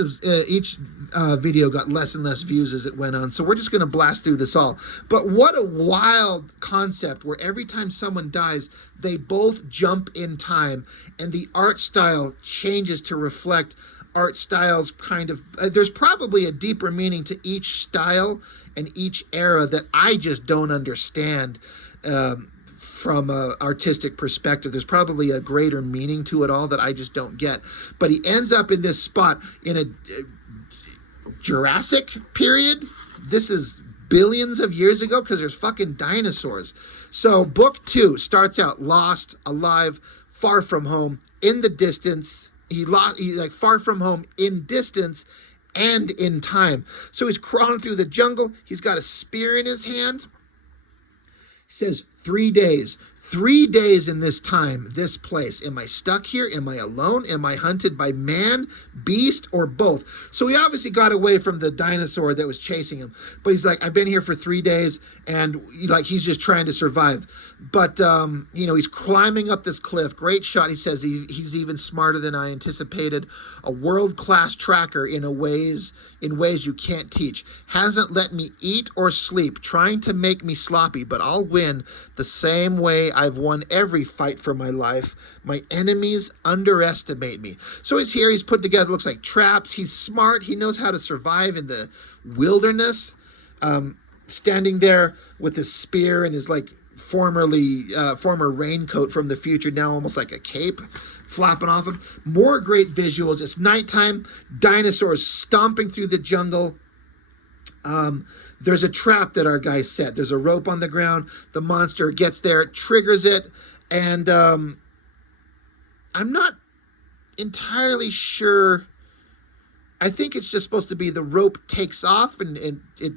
video got less and less views as it went on, so we're just going to blast through this all. But what a wild concept, where every time someone dies, they both jump in time, and the art style changes to reflect art styles kind of, there's probably a deeper meaning to each style and each era that I just don't understand from an artistic perspective. There's probably a greater meaning to it all that I just don't get. But he ends up in this spot in a Jurassic period. This is billions of years ago, because there's fucking dinosaurs. So book 2 starts out lost, alive, far from home, in the distance. He's like far from home, in distance, and in time. So he's crawling through the jungle. He's got a spear in his hand. He says, 3 days. 3 days in this time, this place. Am I stuck here? Am I alone? Am I hunted by man, beast, or both? So he obviously got away from the dinosaur that was chasing him. But he's like, I've been here for 3 days, and he's just trying to survive. But, he's climbing up this cliff. Great shot. He says he's even smarter than I anticipated. A world-class tracker in ways you can't teach. Hasn't let me eat or sleep, trying to make me sloppy, but I'll win the same way I've won every fight for my life. My enemies underestimate me. So he's here. He's put together, looks like traps. He's smart. He knows how to survive in the wilderness. Standing there with his spear and his former raincoat from the future, now almost like a cape flapping off him. More great visuals. It's nighttime. Dinosaurs stomping through the jungle. There's a trap that our guy set. There's a rope on the ground. The monster gets there, triggers it, and I'm not entirely sure. I think it's just supposed to be the rope takes off and it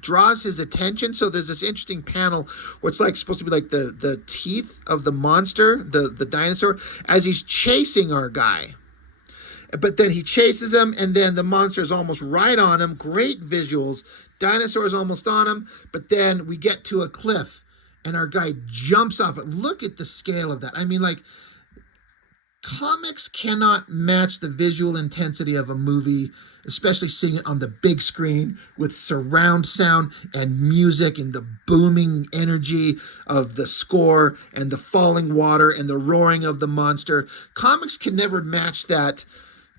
draws his attention. So there's this interesting panel where it's supposed to be like the teeth of the monster, the dinosaur, as he's chasing our guy. But then he chases him, and then the monster is almost right on him. Great visuals. Dinosaur's almost on him, but then we get to a cliff, and our guy jumps off it. Look at the scale of that. I mean, like, comics cannot match the visual intensity of a movie, especially seeing it on the big screen with surround sound and music and the booming energy of the score and the falling water and the roaring of the monster. Comics can never match that,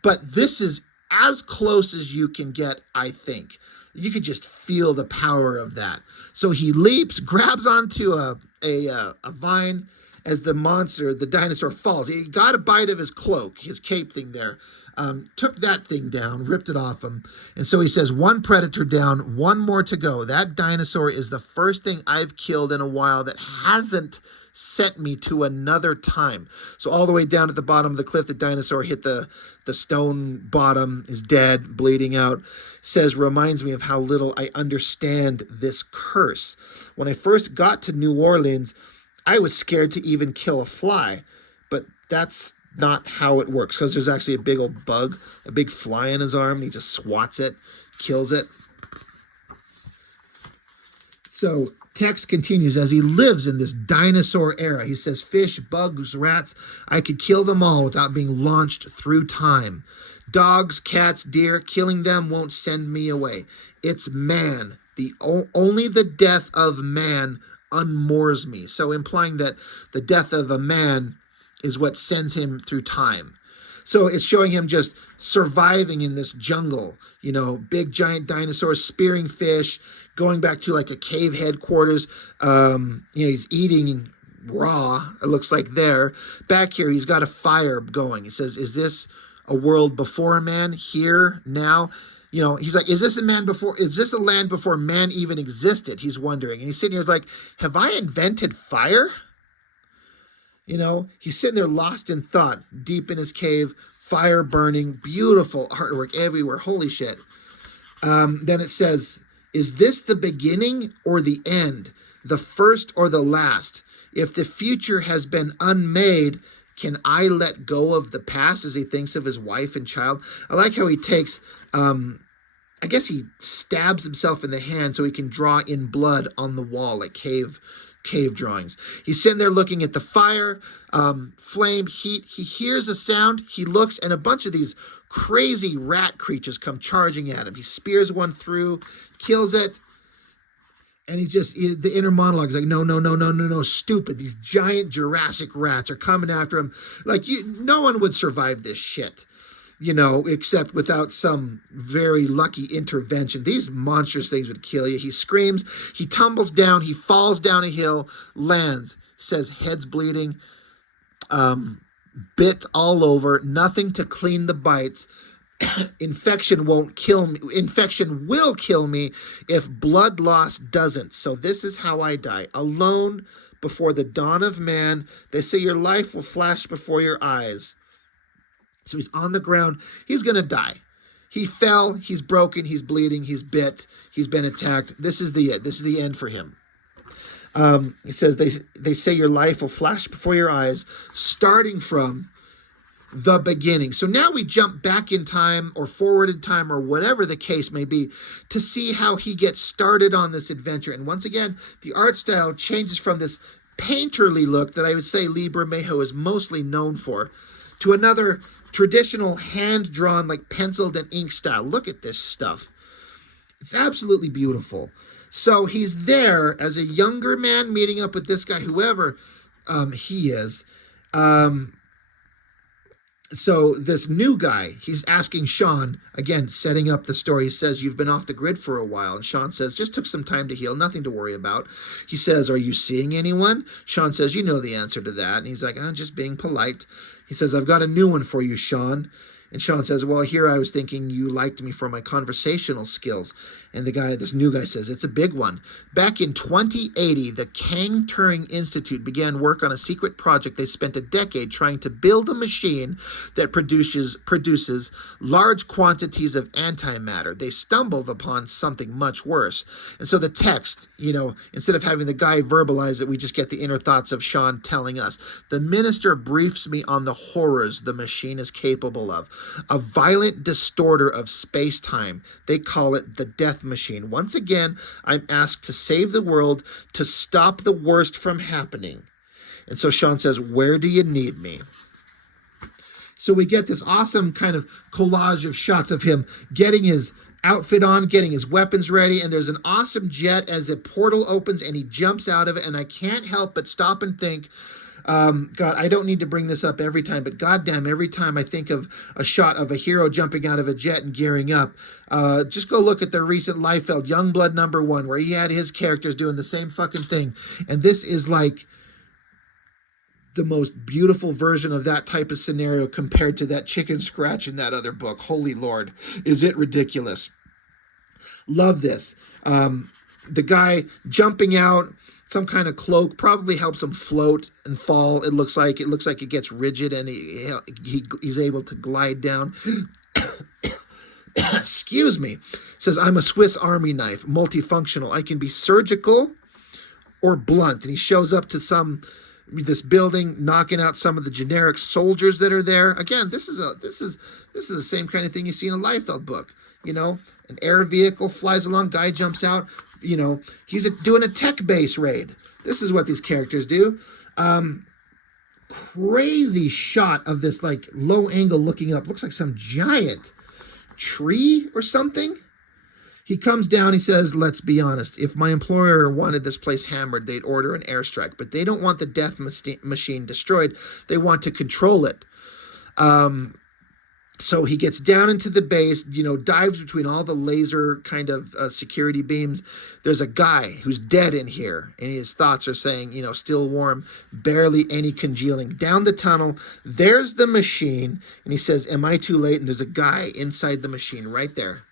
but this is as close as you can get, I think. You could just feel the power of that. So he leaps, grabs onto a vine, as the dinosaur falls. He got a bite of his cloak, his cape thing there, took that thing down, ripped it off him. And so he says, one predator down, one more to go. That dinosaur is the first thing I've killed in a while that hasn't sent me to another time. So all the way down at the bottom of the cliff, the dinosaur hit the stone bottom, is dead, bleeding out. Says, reminds me of how little I understand this curse. When I first got to New Orleans, I was scared to even kill a fly, but that's not how it works, because there's actually a big old bug, a big fly in his arm, and he just swats it, kills it. So text continues as he lives in this dinosaur era. He says, fish, bugs, rats, I could kill them all without being launched through time. Dogs, cats, deer, killing them won't send me away. It's man. Only the death of man unmoors me. So implying that the death of a man is what sends him through time. So it's showing him just surviving in this jungle, big giant dinosaurs spearing fish, going back to like a cave headquarters. He's eating raw, it looks like there. Back here, he's got a fire going. He says, is this a world before man, here, now? He's like, is this a land before man even existed? He's wondering. And he's sitting here, he's like, have I invented fire? He's sitting there lost in thought, deep in his cave, fire burning, beautiful artwork everywhere. Holy shit. Then it says, is this the beginning or the end, the first or the last? If the future has been unmade, can I let go of the past? As he thinks of his wife and child. I like how he takes, I guess he stabs himself in the hand so he can draw in blood on the wall, like cave drawings. He's sitting there looking at the fire, flame, heat. He hears a sound. He looks, and a bunch of these crazy rat creatures come charging at him. He spears one through, kills it. And the inner monologue is like, no, stupid. These giant Jurassic rats are coming after him. Like, no one would survive this shit, except without some very lucky intervention. These monstrous things would kill you. He screams, he tumbles down, he falls down a hill, lands, says head's bleeding, bit all over, nothing to clean the bites. Infection won't kill me. Infection will kill me if blood loss doesn't. So this is how I die. Alone before the dawn of man. They say your life will flash before your eyes. So he's on the ground. He's going to die. He fell. He's broken. He's bleeding. He's bit. He's been attacked. This is the end. This is the end for him. He says they say your life will flash before your eyes, starting from the beginning. So now we jump back in time or forward in time or whatever the case may be to see how he gets started on this adventure. And once again, the art style changes from this painterly look that I would say Lee Bermejo is mostly known for to another traditional hand-drawn, like penciled and ink style. Look at this stuff. It's absolutely beautiful. So he's there as a younger man meeting up with this guy, whoever he is. So this new guy, he's asking Sean, again, setting up the story. He says, you've been off the grid for a while. And Sean says, just took some time to heal, nothing to worry about. He says, are you seeing anyone? Sean says, you know the answer to that. And he's like, I'm just being polite. He says, I've got a new one for you, Sean. And Sean says, well, here I was thinking you liked me for my conversational skills. And this new guy says, it's a big one. Back in 2080, the Kang Turing Institute began work on a secret project. They spent a decade trying to build a machine that produces large quantities of antimatter. They stumbled upon something much worse. And so the text, instead of having the guy verbalize it, we just get the inner thoughts of Sean telling us. The minister briefs me on the horrors the machine is capable of. a violent distorter of space-time. They call it the death machine. Once again, I'm asked to save the world, to stop the worst from happening. And so Sean says, where do you need me? So we get this awesome kind of collage of shots of him getting his outfit on, getting his weapons ready, and there's an awesome jet as a portal opens and he jumps out of it, and I can't help but stop and think, God, I don't need to bring this up every time, but goddamn, every time I think of a shot of a hero jumping out of a jet and gearing up, just go look at the recent Liefeld Youngblood #1, where he had his characters doing the same fucking thing, and this is like the most beautiful version of that type of scenario compared to that chicken scratch in that other book. Holy Lord, is it ridiculous? Love this. The guy jumping out, some kind of cloak probably helps him float and fall. It looks like it gets rigid, and he's able to glide down. Excuse me. Says, I'm a Swiss Army knife, multifunctional. I can be surgical or blunt. And he shows up to this building, knocking out some of the generic soldiers that are there. Again, this is the same kind of thing you see in a Liefeld book. You know, an air vehicle flies along, guy jumps out. You know, he's doing a tech base raid. This is what these characters do. Crazy shot of this like low angle looking up. Looks like some giant tree or something. He comes down, he says, let's be honest. If my employer wanted this place hammered, they'd order an airstrike. But they don't want the death machine destroyed. They want to control it. So he gets down into the base, you know, dives between all the laser kind of security beams. There's a guy who's dead in here, and his thoughts are saying, you know, still warm, barely any congealing. Down the tunnel, there's the machine, and he says, am I too late? And there's a guy inside the machine right there.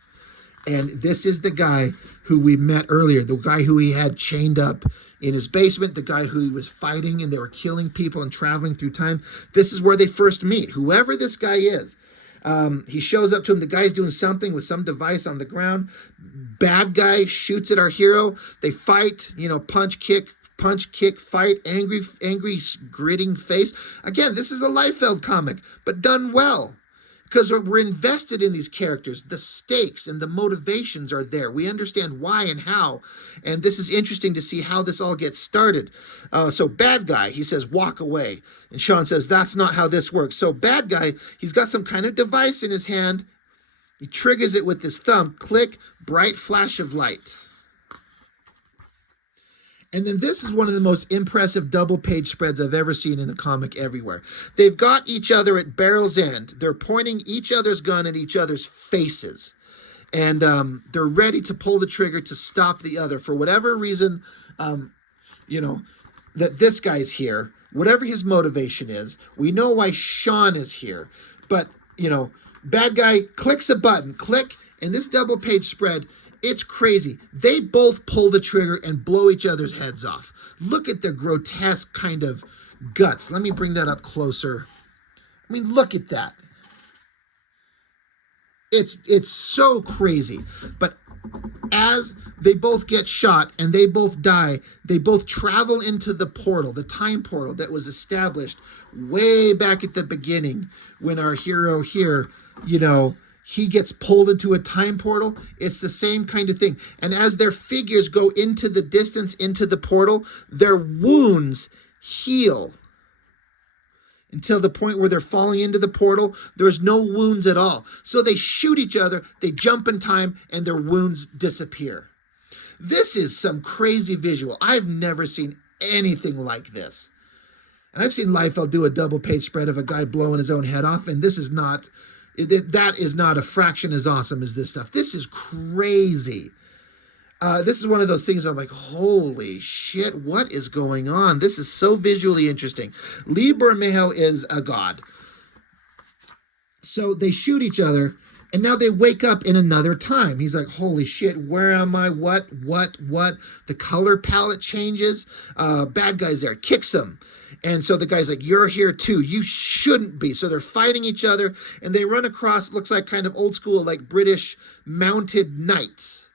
And this is the guy who we met earlier, the guy who he had chained up in his basement, the guy who he was fighting and they were killing people and traveling through time. This is where they first meet, whoever this guy is. He shows up to him. The guy's doing something with some device on the ground. Bad guy shoots at our hero. They fight, you know, punch, kick, fight, angry, gritting face. Again, this is a Liefeld comic, but done well. Because we're invested in these characters. The stakes and the motivations are there. We understand why and how. And this is interesting to see how this all gets started. So bad guy, he says, walk away. And Sean says, that's not how this works. So bad guy, he's got some kind of device in his hand. He triggers it with his thumb. Click, bright flash of light. And then this is one of the most impressive double-page spreads I've ever seen in a comic everywhere. They've got each other at barrel's end. They're pointing each other's gun at each other's faces. And they're ready to pull the trigger to stop the other. For whatever reason, you know, that this guy's here, whatever his motivation is, we know why Sean is here. But, you know, bad guy clicks a button, click, and this double-page spread, it's crazy. They both pull the trigger and blow each other's heads off. Look at their grotesque kind of guts. Let me bring that up closer. I mean, look at that. It's so crazy. But as they both get shot and they both die, they both travel into the portal, the time portal that was established way back at the beginning when our hero here, you know, he gets pulled into a time portal. It's the same kind of thing. And as their figures go into the distance, into the portal, their wounds heal until the point where they're falling into the portal. There's no wounds at all. So they shoot each other, they jump in time, and their wounds disappear. This is some crazy visual. I've never seen anything like this. And I've seen Liefeld do a double-page spread of a guy blowing his own head off, and this is not... that is not a fraction as awesome as this stuff. This is crazy. This is one of those things I'm like, holy shit, what is going on? This is so visually interesting. Lee Bermejo is a god. So they shoot each other, and now they wake up in another time. He's like, holy shit, where am I? What? The color palette changes. Bad guy's there, kicks him. And so the guy's like, you're here too. You shouldn't be. So they're fighting each other, and they run across, looks like kind of old school, like British mounted knights,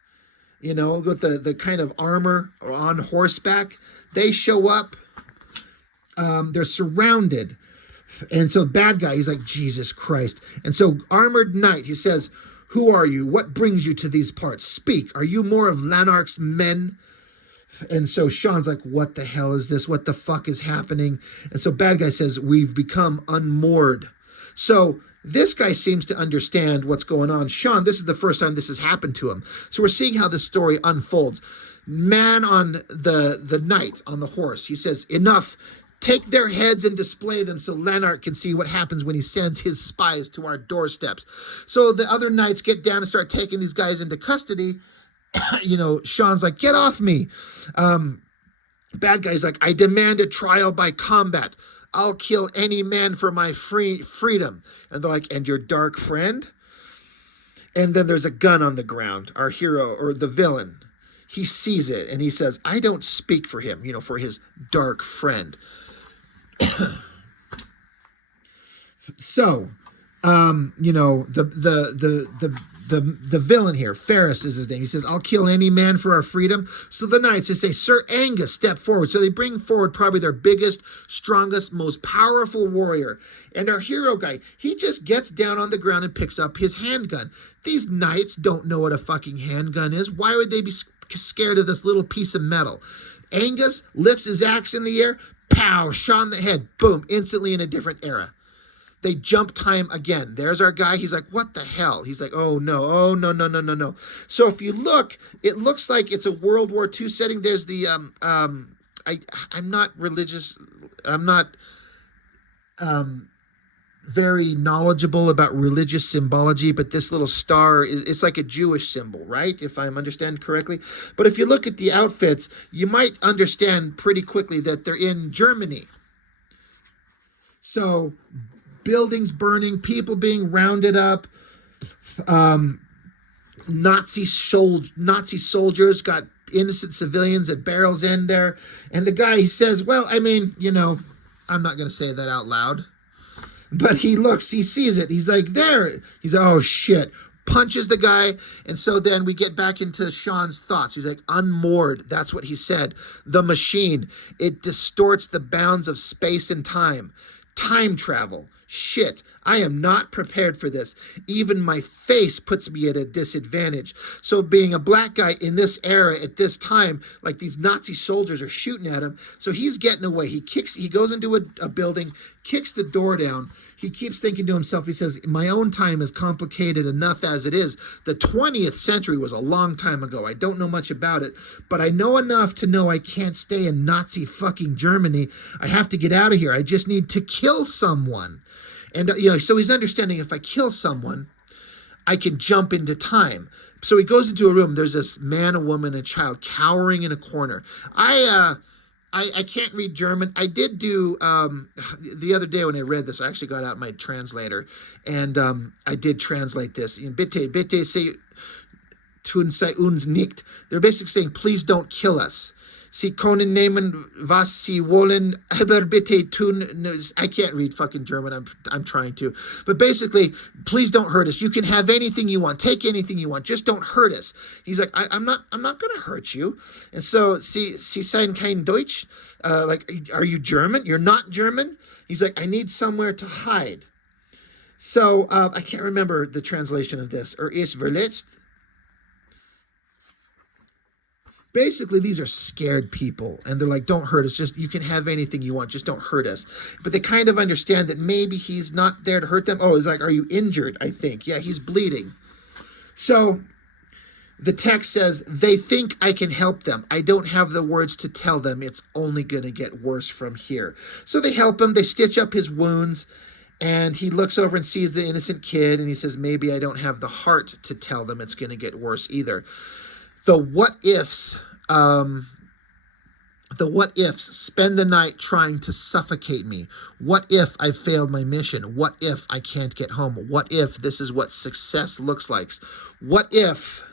you know, with the kind of armor or on horseback. They show up. They're surrounded. And so bad guy, he's like, Jesus Christ. And so armored knight, he says, who are you? What brings you to these parts? Speak. Are you more of Lanark's men? And so Sean's like, what the hell is this? What the fuck is happening? And so bad guy says, we've become unmoored. So this guy seems to understand what's going on. Sean, this is the first time this has happened to him. So we're seeing how this story unfolds. Man on the knight on the horse, he says, enough. Take their heads and display them so Lanark can see what happens when he sends his spies to our doorsteps. So the other knights get down and start taking these guys into custody. Sean's like, get off me. Bad guy's like, I demand a trial by combat. I'll kill any man for my freedom. And they're like, and your dark friend? And then there's a gun on the ground. Our hero, or the villain, he sees it and he says, I don't speak for him, for his dark friend. So, the villain here, Ferris is his name. He says, I'll kill any man for our freedom. So the knights just say, Sir Angus, step forward. So they bring forward probably their biggest, strongest, most powerful warrior. And our hero guy, he just gets down on the ground and picks up his handgun. These knights don't know what a fucking handgun is. Why would they be scared of this little piece of metal? Angus lifts his axe in the air, pow, shot in the head, boom, instantly in a different era. They jump time again. There's our guy. He's like, what the hell? He's like, oh, no. So if you look, it looks like it's a World War II setting. There's the, I'm not religious. I'm not very knowledgeable about religious symbology, but this little star, it's like a Jewish symbol, right? If I'm understand correctly. But if you look at the outfits, you might understand pretty quickly that they're in Germany. So buildings burning, people being rounded up, Nazi soldiers got innocent civilians at Barrel's End there. And the guy, he says, well, I mean, I'm not going to say that out loud. But he looks, he sees it. He's like, there. He's like, oh, shit. Punches the guy. And so then we get back into Sean's thoughts. He's like, unmoored. That's what he said. The machine. It distorts the bounds of space and time. Time travel. Shit, I am not prepared for this. Even my face puts me at a disadvantage. So being a black guy in this era at this time, like these Nazi soldiers are shooting at him. So he's getting away. He goes into a building, kicks the door down. He keeps thinking to himself, he says, my own time is complicated enough as it is. The 20th century was a long time ago. I don't know much about it, but I know enough to know I can't stay in Nazi fucking Germany. I have to get out of here. I just need to kill someone. And, so he's understanding if I kill someone, I can jump into time. So he goes into a room. There's this man, a woman, and a child cowering in a corner. I can't read German. I did do, the other day when I read this, I actually got out my translator, and I did translate this. Bitte sei tun sei uns nicht. They're basically saying, please don't kill us. Sie können nehmen, was sie wollen, aber bitte tun. I can't read fucking German. I'm trying to. But basically, please don't hurt us. You can have anything you want. Take anything you want. Just don't hurt us. He's like, I'm not going to hurt you. And so, Sie seien kein Deutsch. Like, are you German? You're not German? He's like, I need somewhere to hide. So, I can't remember the translation of this. Ist verletzt? Basically, these are scared people, and they're like, don't hurt us. Just, you can have anything you want. Just don't hurt us. But they kind of understand that maybe he's not there to hurt them. Oh, he's like, are you injured? I think. Yeah, he's bleeding. So the text says, they think I can help them. I don't have the words to tell them. It's only going to get worse from here. So they help him. They stitch up his wounds, and he looks over and sees the innocent kid, and he says, maybe I don't have the heart to tell them it's going to get worse either. The what ifs spend the night trying to suffocate me. What if I failed my mission? What if I can't get home? What if this is what success looks like? What if,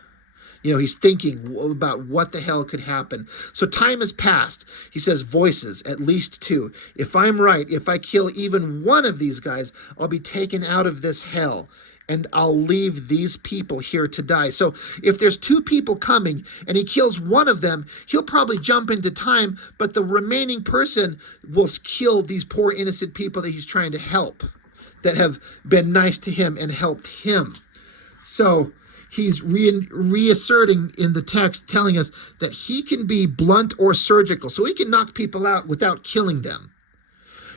he's thinking about what the hell could happen. So time has passed. He says, voices, at least 2. If I'm right, if I kill even one of these guys, I'll be taken out of this hell. and I'll leave these people here to die. So if there's two people coming and he kills one of them, he'll probably jump into time, but the remaining person will kill these poor innocent people that he's trying to help, that have been nice to him and helped him. So he's reasserting in the text, telling us that he can be blunt or surgical. So he can knock people out without killing them.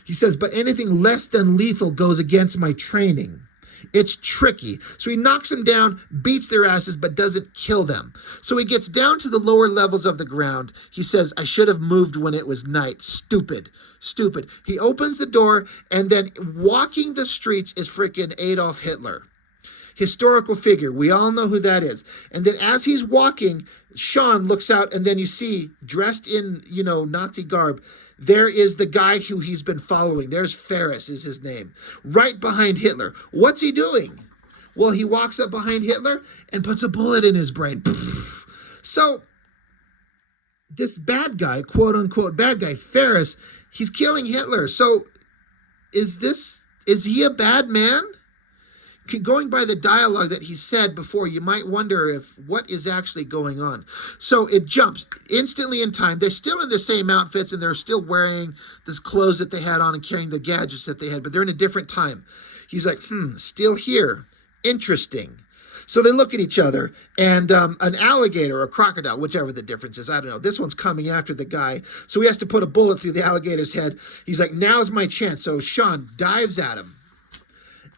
He says, but anything less than lethal goes against my training. It's tricky. So he knocks them down, beats their asses, but doesn't kill them. So he gets down to the lower levels of the ground. He says, I should have moved when it was night. Stupid. Stupid. He opens the door, and then walking the streets is freaking Adolf Hitler. Historical figure. We all know who that is. And then as he's walking, Sean looks out, and then you see, dressed in, Nazi garb, there is the guy who he's been following. There's Ferris is his name. Right behind Hitler. What's he doing? Well, he walks up behind Hitler and puts a bullet in his brain. So this bad guy, quote unquote bad guy, Ferris, he's killing Hitler. So is he a bad man? Going by the dialogue that he said before, you might wonder what is actually going on. So it jumps instantly in time. They're still in the same outfits, and they're still wearing this clothes that they had on and carrying the gadgets that they had, but they're in a different time. He's like, still here. Interesting. So they look at each other, and an alligator or a crocodile, whichever the difference is, I don't know. This one's coming after the guy, so he has to put a bullet through the alligator's head. He's like, now's my chance. So Sean dives at him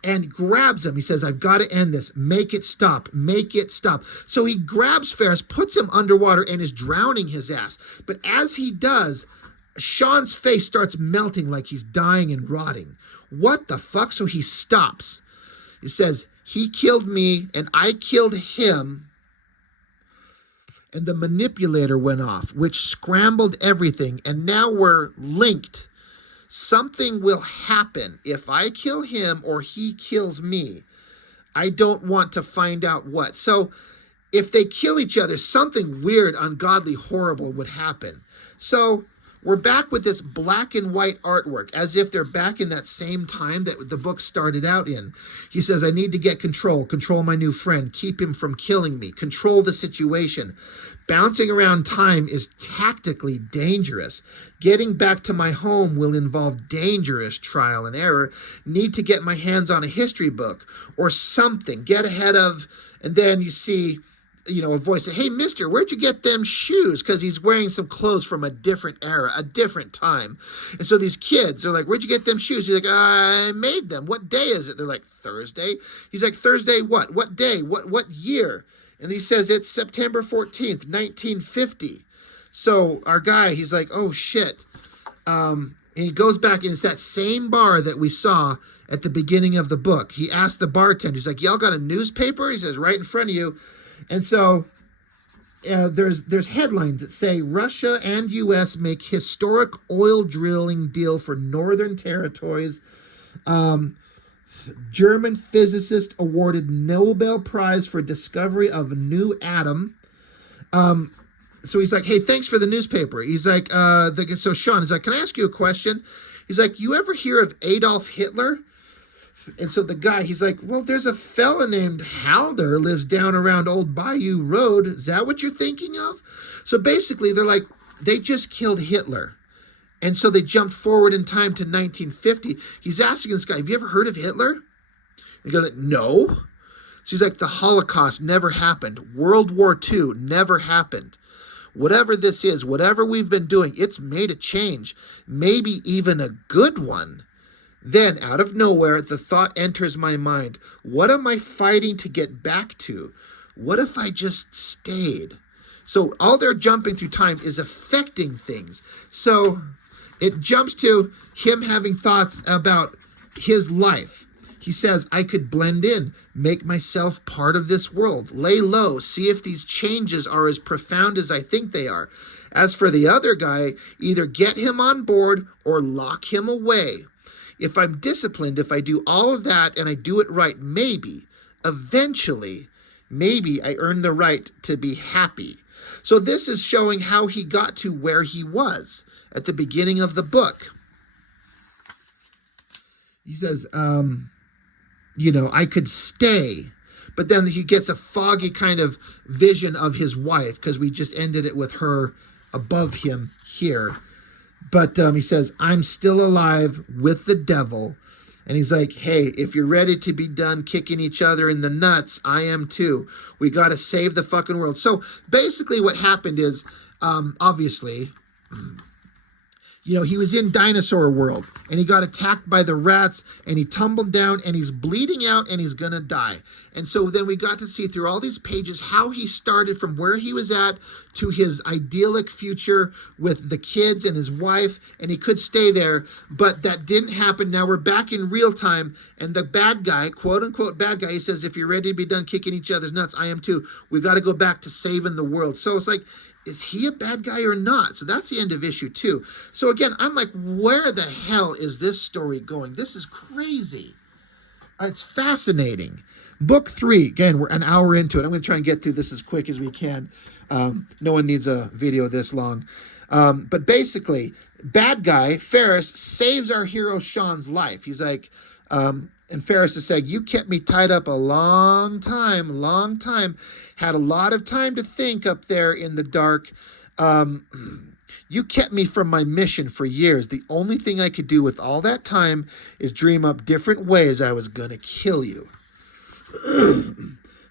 and grabs him. He says, I've got to end this. Make it stop. Make it stop. So he grabs Ferris, puts him underwater, and is drowning his ass. But as he does, Sean's face starts melting like he's dying and rotting. What the fuck? So he stops. He says, he killed me, and I killed him. And the manipulator went off, which scrambled everything. And now we're linked. Something will happen if I kill him or he kills me. I don't want to find out what. So if they kill each other, something weird, ungodly, horrible would happen. So we're back with this black and white artwork, as if they're back in that same time that the book started out in. He says, I need to get control my new friend, keep him from killing me, control the situation. Bouncing around time is tactically dangerous. Getting back to my home will involve dangerous trial and error. Need to get my hands on a history book or something. Get ahead of, and then you see, a voice say, hey, mister, where'd you get them shoes? Because he's wearing some clothes from a different era, a different time. And so these kids are like, where'd you get them shoes? He's like, I made them. What day is it? They're like, Thursday. He's like, Thursday what? What day? What year? And he says, it's September 14th, 1950. So our guy, he's like, oh, shit. And he goes back, and it's that same bar that we saw at the beginning of the book. He asked the bartender, he's like, y'all got a newspaper? He says, right in front of you. And so there's headlines that say, Russia and U.S. make historic oil drilling deal for northern territories. German physicist awarded Nobel Prize for discovery of a new atom. So he's like, hey, thanks for the newspaper. He's like, so Sean is like, can I ask you a question? He's like, you ever hear of Adolf Hitler? And so the guy, he's like, well, there's a fella named Halder lives down around Old Bayou Road. Is that what you're thinking of? So basically, they're like, they just killed Hitler. And so they jumped forward in time to 1950. He's asking this guy, have you ever heard of Hitler? And he goes, no. So he's like, the Holocaust never happened. World War II never happened. Whatever this is, whatever we've been doing, it's made a change. Maybe even a good one. Then, out of nowhere, the thought enters my mind. What am I fighting to get back to? What if I just stayed? So all their jumping through time is affecting things. So it jumps to him having thoughts about his life. He says, I could blend in, make myself part of this world, lay low, see if these changes are as profound as I think they are. As for the other guy, either get him on board or lock him away. If I'm disciplined, if I do all of that and I do it right, maybe, eventually, maybe I earn the right to be happy. So this is showing how he got to where he was at the beginning of the book. He says, I could stay. But then he gets a foggy kind of vision of his wife, because we just ended it with her above him here. But he says, I'm still alive with the devil. And he's like, hey, if you're ready to be done kicking each other in the nuts, I am too. We got to save the fucking world. So basically what happened is, obviously, he was in dinosaur world, and he got attacked by the rats, and he tumbled down, and he's bleeding out, and he's gonna die. And so then we got to see through all these pages how he started from where he was at to his idyllic future with the kids and his wife, and he could stay there, but that didn't happen. Now we're back in real time, and the bad guy, quote unquote bad guy, he says, if you're ready to be done kicking each other's nuts, I am too. We got to go back to saving the world. So it's like, is he a bad guy or not? So that's the end of issue 2. So again, I'm like, where the hell is this story going? This is crazy. It's fascinating. Book 3, again, we're an hour into it. I'm going to try and get through this as quick as we can. No one needs a video this long. But basically, bad guy, Ferris, saves our hero Sean's life. He's like, and Ferris is saying, you kept me tied up a long time, had a lot of time to think up there in the dark. You kept me from my mission for years. The only thing I could do with all that time is dream up different ways I was going to kill you.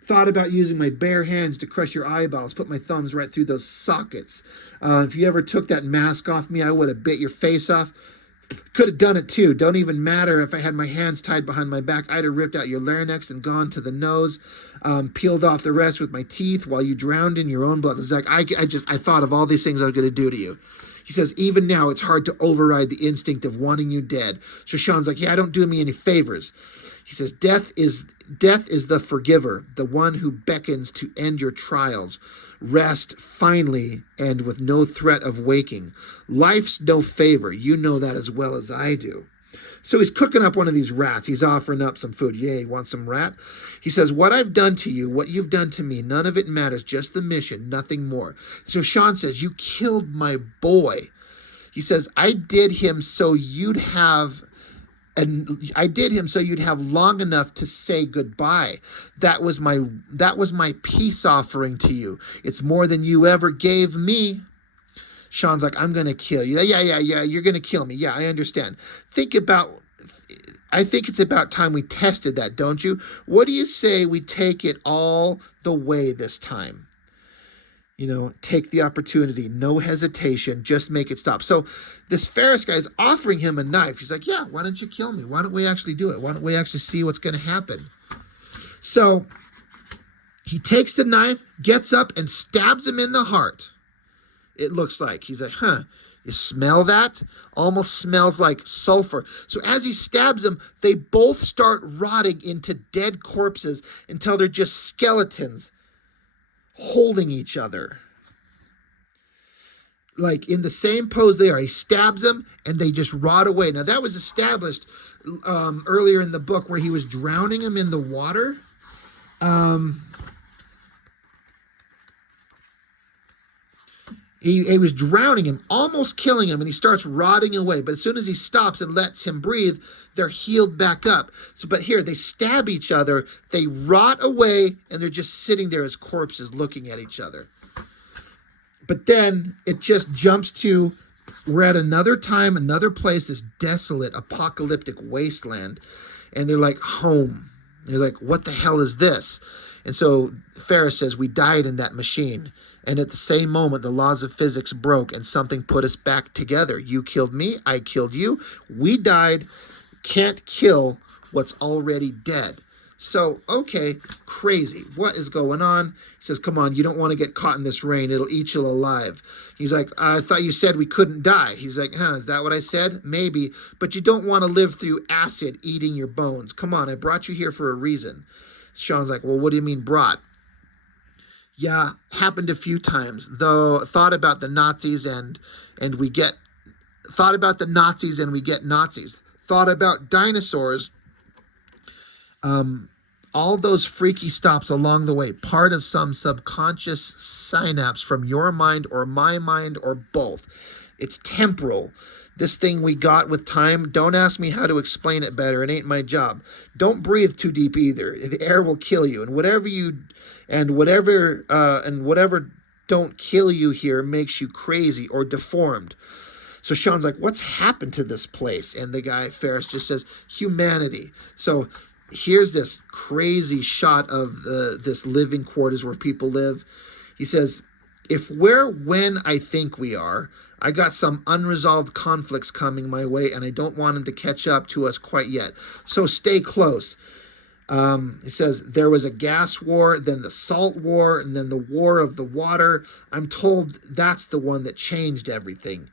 Thought about using my bare hands to crush your eyeballs, put my thumbs right through those sockets. If you ever took that mask off me, I would have bit your face off. Could have done it too. Don't even matter if I had my hands tied behind my back. I'd have ripped out your larynx and gone to the nose, peeled off the rest with my teeth while you drowned in your own blood. It's like, I thought of all these things I was going to do to you. He says, even now, it's hard to override the instinct of wanting you dead. So Sean's like, yeah, don't do me any favors. He says, death is the forgiver, the one who beckons to end your trials. Rest finally and with no threat of waking. Life's no favor. You know that as well as I do. So he's cooking up one of these rats. He's offering up some food. Yeah, you want some rat? He says, what I've done to you, what you've done to me, none of it matters, just the mission, nothing more. So Sean says, you killed my boy. He says, I did him so you'd have long enough to say goodbye. That was my peace offering to you. It's more than you ever gave me. Sean's like, I'm going to kill you. Yeah, you're going to kill me. Yeah, I understand. I think it's about time we tested that, don't you? What do you say we take it all the way this time? Take the opportunity, no hesitation, just make it stop. So this Ferris guy is offering him a knife. He's like, yeah, why don't you kill me? Why don't we actually do it? Why don't we actually see what's going to happen? So he takes the knife, gets up, and stabs him in the heart. It looks like. He's like, you smell that? Almost smells like sulfur. So as he stabs him, they both start rotting into dead corpses until they're just skeletons holding each other. Like in the same pose they are. He stabs them and they just rot away. Now that was established earlier in the book where he was drowning him in the water. He was drowning him, almost killing him, and he starts rotting away. But as soon as he stops and lets him breathe, they're healed back up. But here, they stab each other, they rot away, and they're just sitting there as corpses looking at each other. But then it just jumps to, we're at another time, another place, this desolate, apocalyptic wasteland. And they're like, home. They're like, what the hell is this? And so Ferris says, we died in that machine. And at the same moment, the laws of physics broke and something put us back together. You killed me, I killed you. We died. Can't kill what's already dead. So, okay, crazy. What is going on? He says, come on, you don't want to get caught in this rain. It'll eat you alive. He's like, I thought you said we couldn't die. He's like, is that what I said? Maybe. But you don't want to live through acid eating your bones. Come on, I brought you here for a reason. Sean's like, well, what do you mean brought? Yeah, happened a few times. Though thought about the Nazis and we get Nazis. Thought about dinosaurs. All those freaky stops along the way, part of some subconscious synapse from your mind or my mind or both. It's temporal. This thing we got with time, don't ask me how to explain it better. It ain't my job. Don't breathe too deep either. The air will kill you. And whatever don't kill you here makes you crazy or deformed. So Sean's like, what's happened to this place? And the guy, Ferris, just says, humanity. So here's this crazy shot of this living quarters where people live. He says, if we're when I think we are, I got some unresolved conflicts coming my way, and I don't want them to catch up to us quite yet. So stay close. He says, there was a gas war, then the salt war, and then the war of the water. I'm told that's the one that changed everything.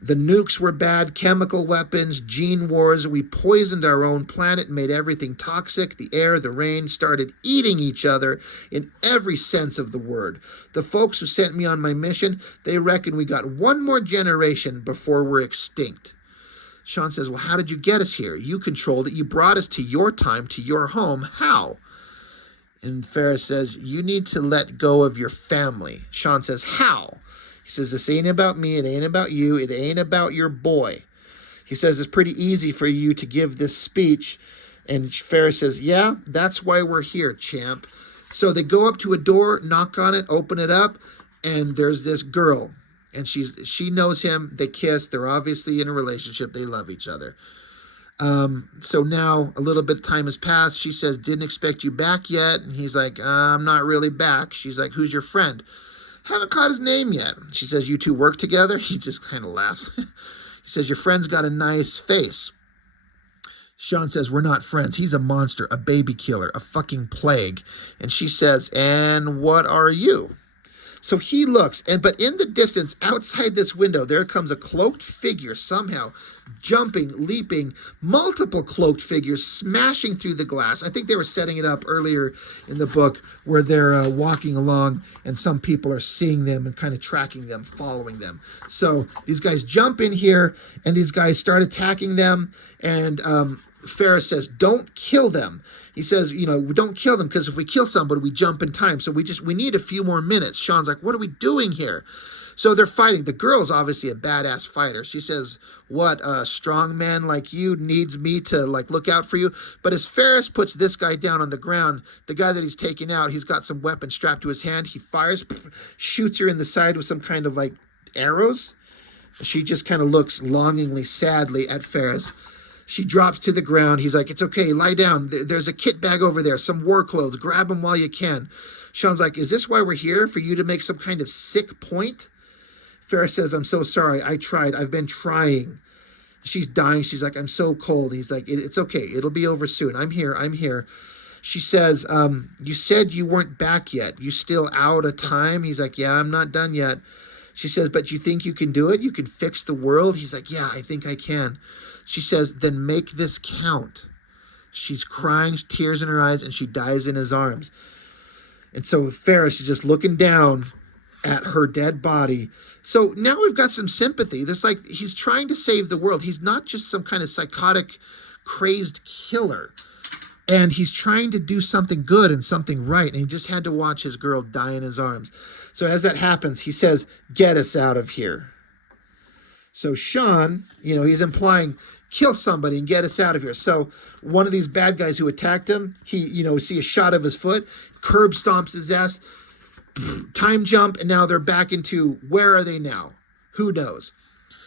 The nukes were bad, chemical weapons, gene wars. We poisoned our own planet, made everything toxic. The air, the rain started eating each other in every sense of the word. The folks who sent me on my mission, they reckon we got one more generation before we're extinct. Sean says, well, how did you get us here? You controlled it. You brought us to your time, to your home. How? And Ferris says, you need to let go of your family. Sean says, how? He says, this ain't about me. It ain't about you. It ain't about your boy. He says, it's pretty easy for you to give this speech. And Ferris says, yeah, that's why we're here, champ. So they go up to a door, knock on it, open it up, and there's this girl. And she knows him. They kiss. They're obviously in a relationship. They love each other. So now a little bit of time has passed. She says, didn't expect you back yet. And he's like, I'm not really back. She's like, who's your friend? Haven't caught his name yet. She says, you two work together? He just kind of laughs. He says, your friend's got a nice face. Sean says, we're not friends. He's a monster, a baby killer, a fucking plague. And she says, and what are you? So he looks, but in the distance, outside this window, there comes a cloaked figure somehow, jumping, leaping, multiple cloaked figures smashing through the glass. I think they were setting it up earlier in the book where they're walking along and some people are seeing them and kind of tracking them, following them. So these guys jump in here and these guys start attacking them, and Ferris says, don't kill them. He says, we don't kill them because if we kill somebody, we jump in time. So we need a few more minutes. Sean's like, what are we doing here? So they're fighting. The girl's obviously a badass fighter. She says, what, a strong man like you needs me to look out for you? But as Ferris puts this guy down on the ground, the guy that he's taking out, he's got some weapon strapped to his hand. He fires, shoots her in the side with some kind of arrows. She just kind of looks longingly, sadly at Ferris. She drops to the ground. He's like, it's okay, lie down. There's a kit bag over there, some war clothes. Grab them while you can. Sean's like, is this why we're here? For you to make some kind of sick point? Ferris says, I'm so sorry. I tried. I've been trying. She's dying. She's like, I'm so cold. He's like, it's okay. It'll be over soon. I'm here. She says, you said you weren't back yet. You still out of time? He's like, yeah, I'm not done yet. She says, but you think you can do it? You can fix the world? He's like, yeah, I think I can. She says, then make this count. She's crying, tears in her eyes, and she dies in his arms. And so Ferris is just looking down at her dead body. So now we've got some sympathy. There's he's trying to save the world. He's not just some kind of psychotic, crazed killer. And he's trying to do something good and something right. And he just had to watch his girl die in his arms. So as that happens, he says, get us out of here. So Sean, he's implying, kill somebody and get us out of here. So one of these bad guys who attacked him, he, see a shot of his foot, curb stomps his ass, time jump, and now they're back into, where are they now? Who knows?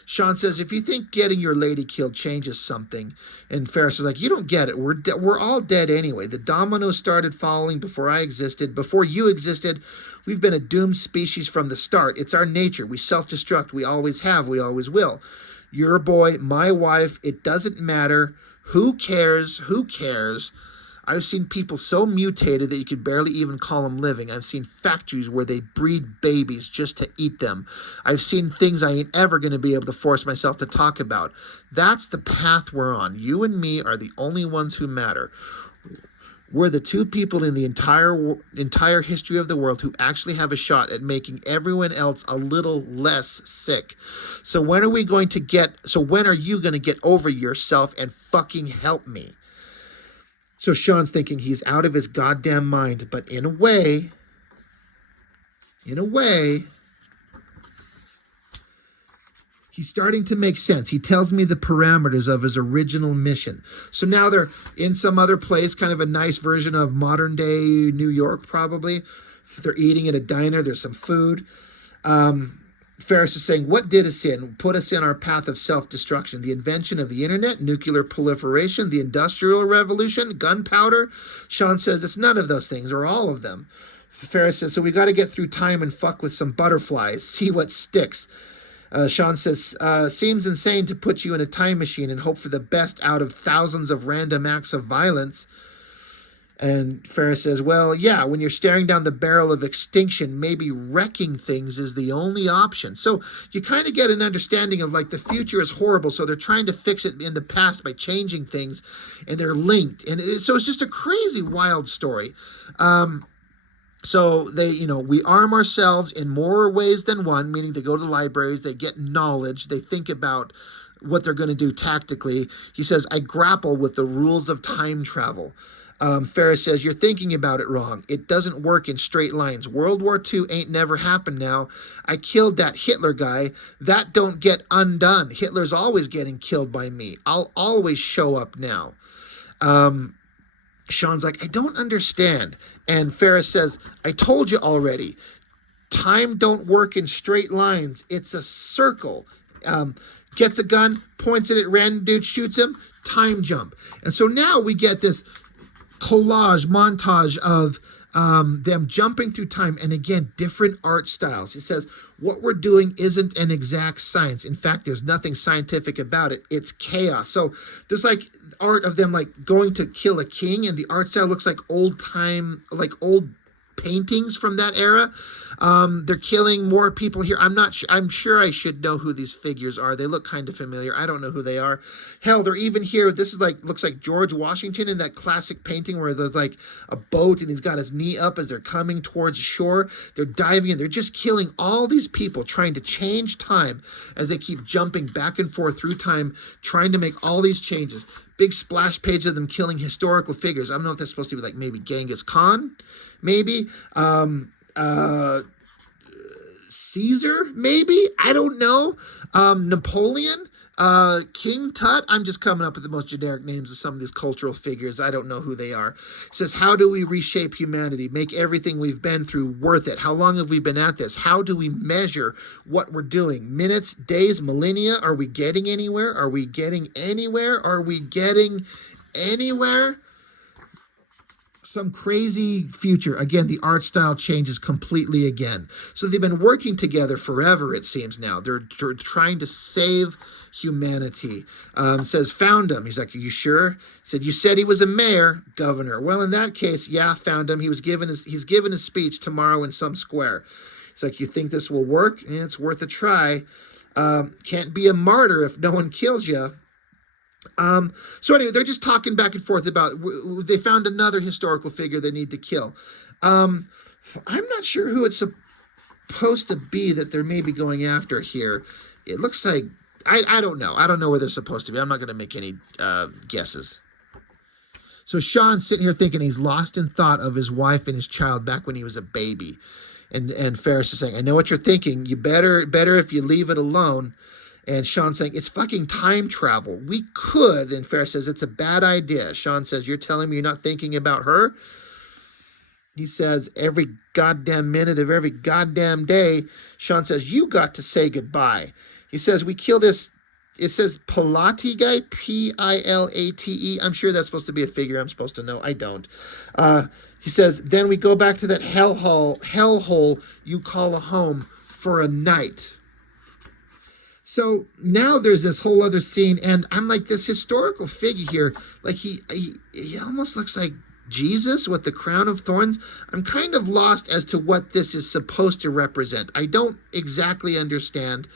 Sean says, if you think getting your lady killed changes something, and Ferris is like, you don't get it. We're all dead anyway. The dominoes started falling before I existed, before you existed. We've been a doomed species from the start. It's our nature. We self-destruct. We always have. We always will. Your boy, my wife, it doesn't matter. Who cares? Who cares? I've seen people so mutated that you could barely even call them living. I've seen factories where they breed babies just to eat them. I've seen things I ain't ever going to be able to force myself to talk about. That's the path we're on. You and me are the only ones who matter. We're the two people in the entire history of the world who actually have a shot at making everyone else a little less sick. So when are you going to get over yourself and fucking help me? So Sean's thinking he's out of his goddamn mind, but in a way, he He's starting to make sense. He tells me the parameters of his original mission. So now they're in some other place, kind of a nice version of modern day New York, probably. They're eating at a diner. There's some food. Ferris is saying, what did us in? Put us in our path of self-destruction. The invention of the internet, nuclear proliferation, the industrial revolution, gunpowder. Sean says it's none of those things, or all of them. Ferris says, so we got to get through time and fuck with some butterflies, see what sticks. Sean says, seems insane to put you in a time machine and hope for the best out of thousands of random acts of violence. And Ferris says, well, yeah, when you're staring down the barrel of extinction, maybe wrecking things is the only option. So you kind of get an understanding of like the future is horrible, so they're trying to fix it in the past by changing things, and they're linked. And so it's just a crazy, wild story. So they, we arm ourselves in more ways than one, meaning they go to libraries, they get knowledge, they think about what they're going to do tactically. He says, I grapple with the rules of time travel. Ferris says, you're thinking about it wrong. It doesn't work in straight lines. World War II ain't never happened now. I killed that Hitler guy. That don't get undone. Hitler's always getting killed by me. I'll always show up now. Sean's like, I don't understand. And Ferris says, I told you already. Time don't work in straight lines. It's a circle. Gets a gun, points it at random dude, shoots him, time jump. And so now we get this collage, montage of them jumping through time, and again, different art styles. He says, what we're doing isn't an exact science. In fact, there's nothing scientific about it. It's chaos. So there's like art of them like going to kill a king, and the art style looks like old time, like old paintings from that era. They're killing more people here. I'm not sure. I'm sure I should know who these figures are. They look kind of familiar. I don't know who they are. Hell, they're even here. This is like, looks like George Washington in that classic painting where there's like a boat and he's got his knee up as they're coming towards shore. They're diving in. They're just killing all these people, trying to change time as they keep jumping back and forth through time, trying to make all these changes. Big splash page of them killing historical figures. I don't know if that's supposed to be like maybe Genghis Khan, maybe. Caesar, maybe, I don't know. Napoleon, King Tut. I'm just coming up with the most generic names of some of these cultural figures. I don't know who they are. It says, how do we reshape humanity, make everything we've been through worth it? How long have we been at this? How do we measure what we're doing? Minutes, days, millennia? Are we getting anywhere? Are we getting anywhere? Are we getting anywhere? Some crazy future. Again, the art style changes completely again. So they've been working together forever, it seems now. They're trying to save humanity. Says, found him. He's like, are you sure? He said, you said he was a mayor, governor. Well, in that case, yeah, found him. He's given his speech tomorrow in some square. He's like, you think this will work? It's worth a try. Can't be a martyr if no one kills you. So anyway, they're just talking back and forth about, they found another historical figure they need to kill. I'm not sure who it's supposed to be that they're maybe going after here. It looks like, I don't know. I don't know where they're supposed to be. I'm not going to make any guesses. So Sean's sitting here thinking he's lost in thought of his wife and his child back when he was a baby. And Ferris is saying, I know what you're thinking. You better if you leave it alone. And Sean's saying, it's fucking time travel. We could. And Ferris says, it's a bad idea. Sean says, you're telling me you're not thinking about her? He says, every goddamn minute of every goddamn day. Sean says, you got to say goodbye. He says, we kill this. It says Pilate guy, Pilate. I'm sure that's supposed to be a figure I'm supposed to know. I don't. He says, then we go back to that hellhole you call a home for a night. So now there's this whole other scene, and I'm like, this historical figure here, like he almost looks like Jesus with the crown of thorns. I'm kind of lost as to what this is supposed to represent. I don't exactly understand,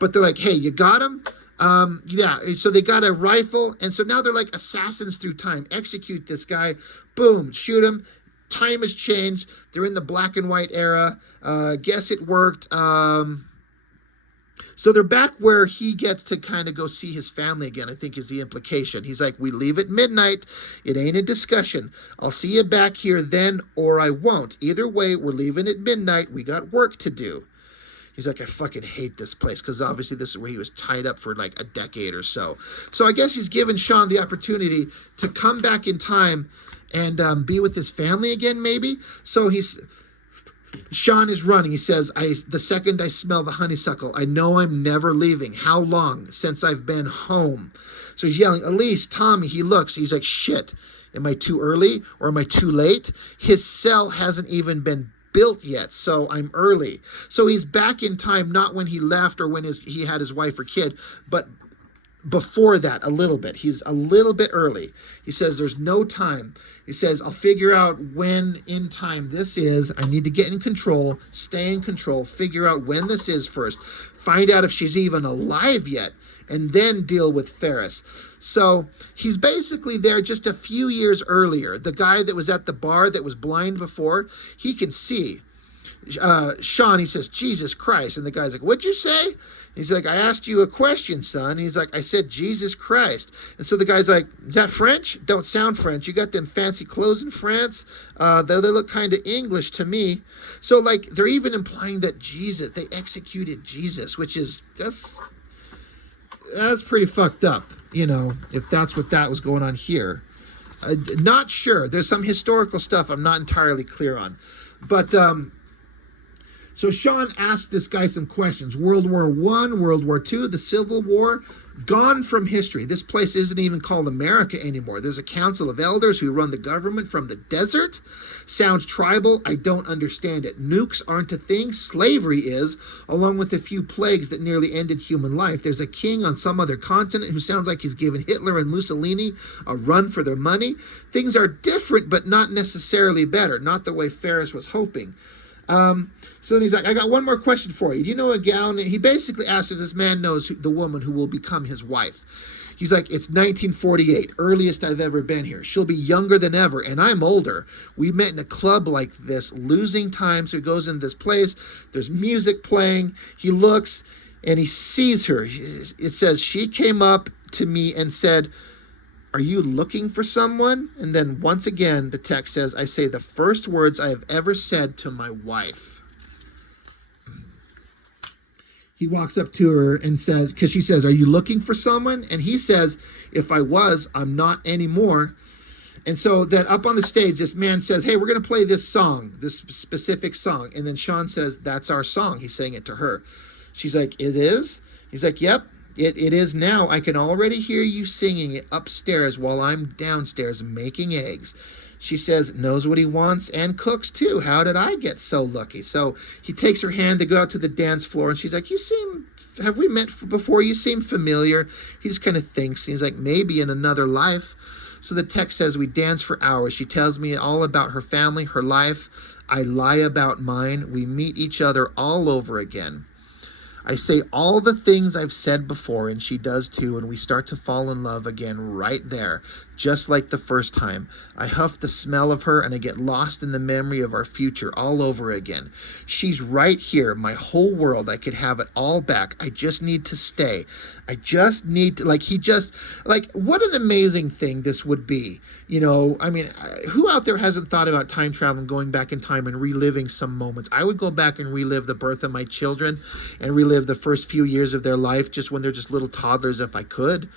but they're like, hey, you got him? Yeah, so they got a rifle, and so now they're like assassins through time. Execute this guy, boom, shoot him. Time has changed. They're in the black and white era. Guess it worked. So they're back where he gets to kind of go see his family again, I think is the implication. He's like, we leave at midnight. It ain't a discussion. I'll see you back here then, or I won't. Either way, we're leaving at midnight. We got work to do. He's like, I fucking hate this place, because obviously this is where he was tied up for like a decade or so. So I guess he's given Sean the opportunity to come back in time and be with his family again, maybe. So Sean is running. He says, the second I smell the honeysuckle, I know I'm never leaving. How long since I've been home? So he's yelling, Elise, Tommy. He looks. He's like, shit. Am I too early or am I too late? His cell hasn't even been built yet, so I'm early. So he's back in time, not when he left or when he had his wife or kid, but before that a little bit. He's a little bit early. He says there's no time. He says, I'll figure out when in time this is. I need to get in control, stay in control, figure out when this is first, find out if she's even alive yet, and then deal with Ferris. So he's basically there just a few years earlier. The guy that was at the bar that was blind before, he can see. Sean, he says, Jesus Christ. And the guy's like, what'd you say? He's like, I asked you a question, son. He's like, I said, Jesus Christ. And so the guy's like, is that French? Don't sound French. You got them fancy clothes in France. Though they look kind of English to me. So like, they're even implying that they executed Jesus, which is, that's pretty fucked up, if that's what that was going on here. Not sure. There's some historical stuff I'm not entirely clear on. But, so Sean asked this guy some questions. World War I, World War II, the Civil War, gone from history. This place isn't even called America anymore. There's a council of elders who run the government from the desert. Sounds tribal. I don't understand it. Nukes aren't a thing. Slavery is, along with a few plagues that nearly ended human life. There's a king on some other continent who sounds like he's given Hitler and Mussolini a run for their money. Things are different, but not necessarily better. Not the way Ferris was hoping. So then he's like, I got one more question for you. Do you know a gal? He basically asked if this man knows the woman who will become his wife. He's like, it's 1948, earliest I've ever been here. She'll be younger than ever, and I'm older. We met in a club like this, losing time. So he goes into this place. There's music playing. He looks, and he sees her. It says, she came up to me and said, are you looking for someone? And then once again, the text says, I say the first words I have ever said to my wife. He walks up to her and says, because she says, are you looking for someone? And he says, if I was, I'm not anymore. And so then up on the stage, this man says, hey, we're going to play this song, this specific song. And then Sean says, that's our song. He's saying it to her. She's like, it is? He's like, yep. It is now. I can already hear you singing it upstairs while I'm downstairs making eggs. She says, knows what he wants and cooks too. How did I get so lucky? So he takes her hand. They go out to the dance floor and she's like, have we met before? You seem familiar. He just kind of thinks. He's like, maybe in another life. So the text says, we dance for hours. She tells me all about her family, her life. I lie about mine. We meet each other all over again. I say all the things I've said before, and she does too, and we start to fall in love again right there, just like the first time. I huff the smell of her, and I get lost in the memory of our future all over again. She's right here, my whole world. I could have it all back. I just need to stay. I just need to, what an amazing thing this would be. I mean, who out there hasn't thought about time travel and going back in time and reliving some moments? I would go back and relive the birth of my children and relive the first few years of their life, just when they're just little toddlers, if I could.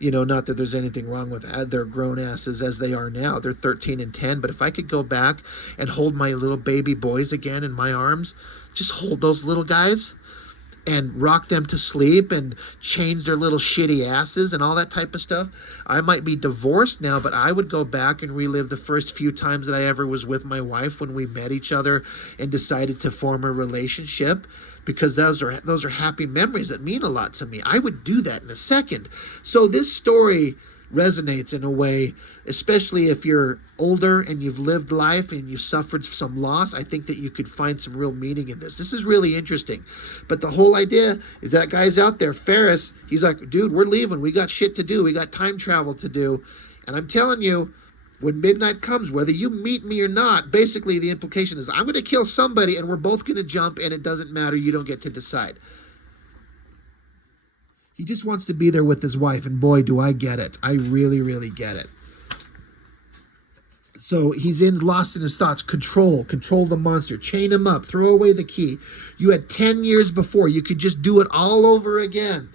Not that there's anything wrong with their grown asses as they are now. They're 13 and 10. But if I could go back and hold my little baby boys again in my arms, just hold those little guys and rock them to sleep and change their little shitty asses and all that type of stuff. I might be divorced now, but I would go back and relive the first few times that I ever was with my wife when we met each other and decided to form a relationship, because those are happy memories that mean a lot to me. I would do that in a second. So this story resonates in a way, especially if you're older and you've lived life and you've suffered some loss. I think that you could find some real meaning in this. This is really interesting. But the whole idea is that guy's out there, Ferris, he's like, dude, we're leaving. We got shit to do. We got time travel to do. And I'm telling you, when midnight comes, whether you meet me or not, basically the implication is I'm going to kill somebody and we're both going to jump and it doesn't matter. You don't get to decide. He just wants to be there with his wife, and boy, do I get it. I really, really get it. So he's lost in his thoughts. Control the monster, chain him up, throw away the key. You had 10 years before. You could just do it all over again.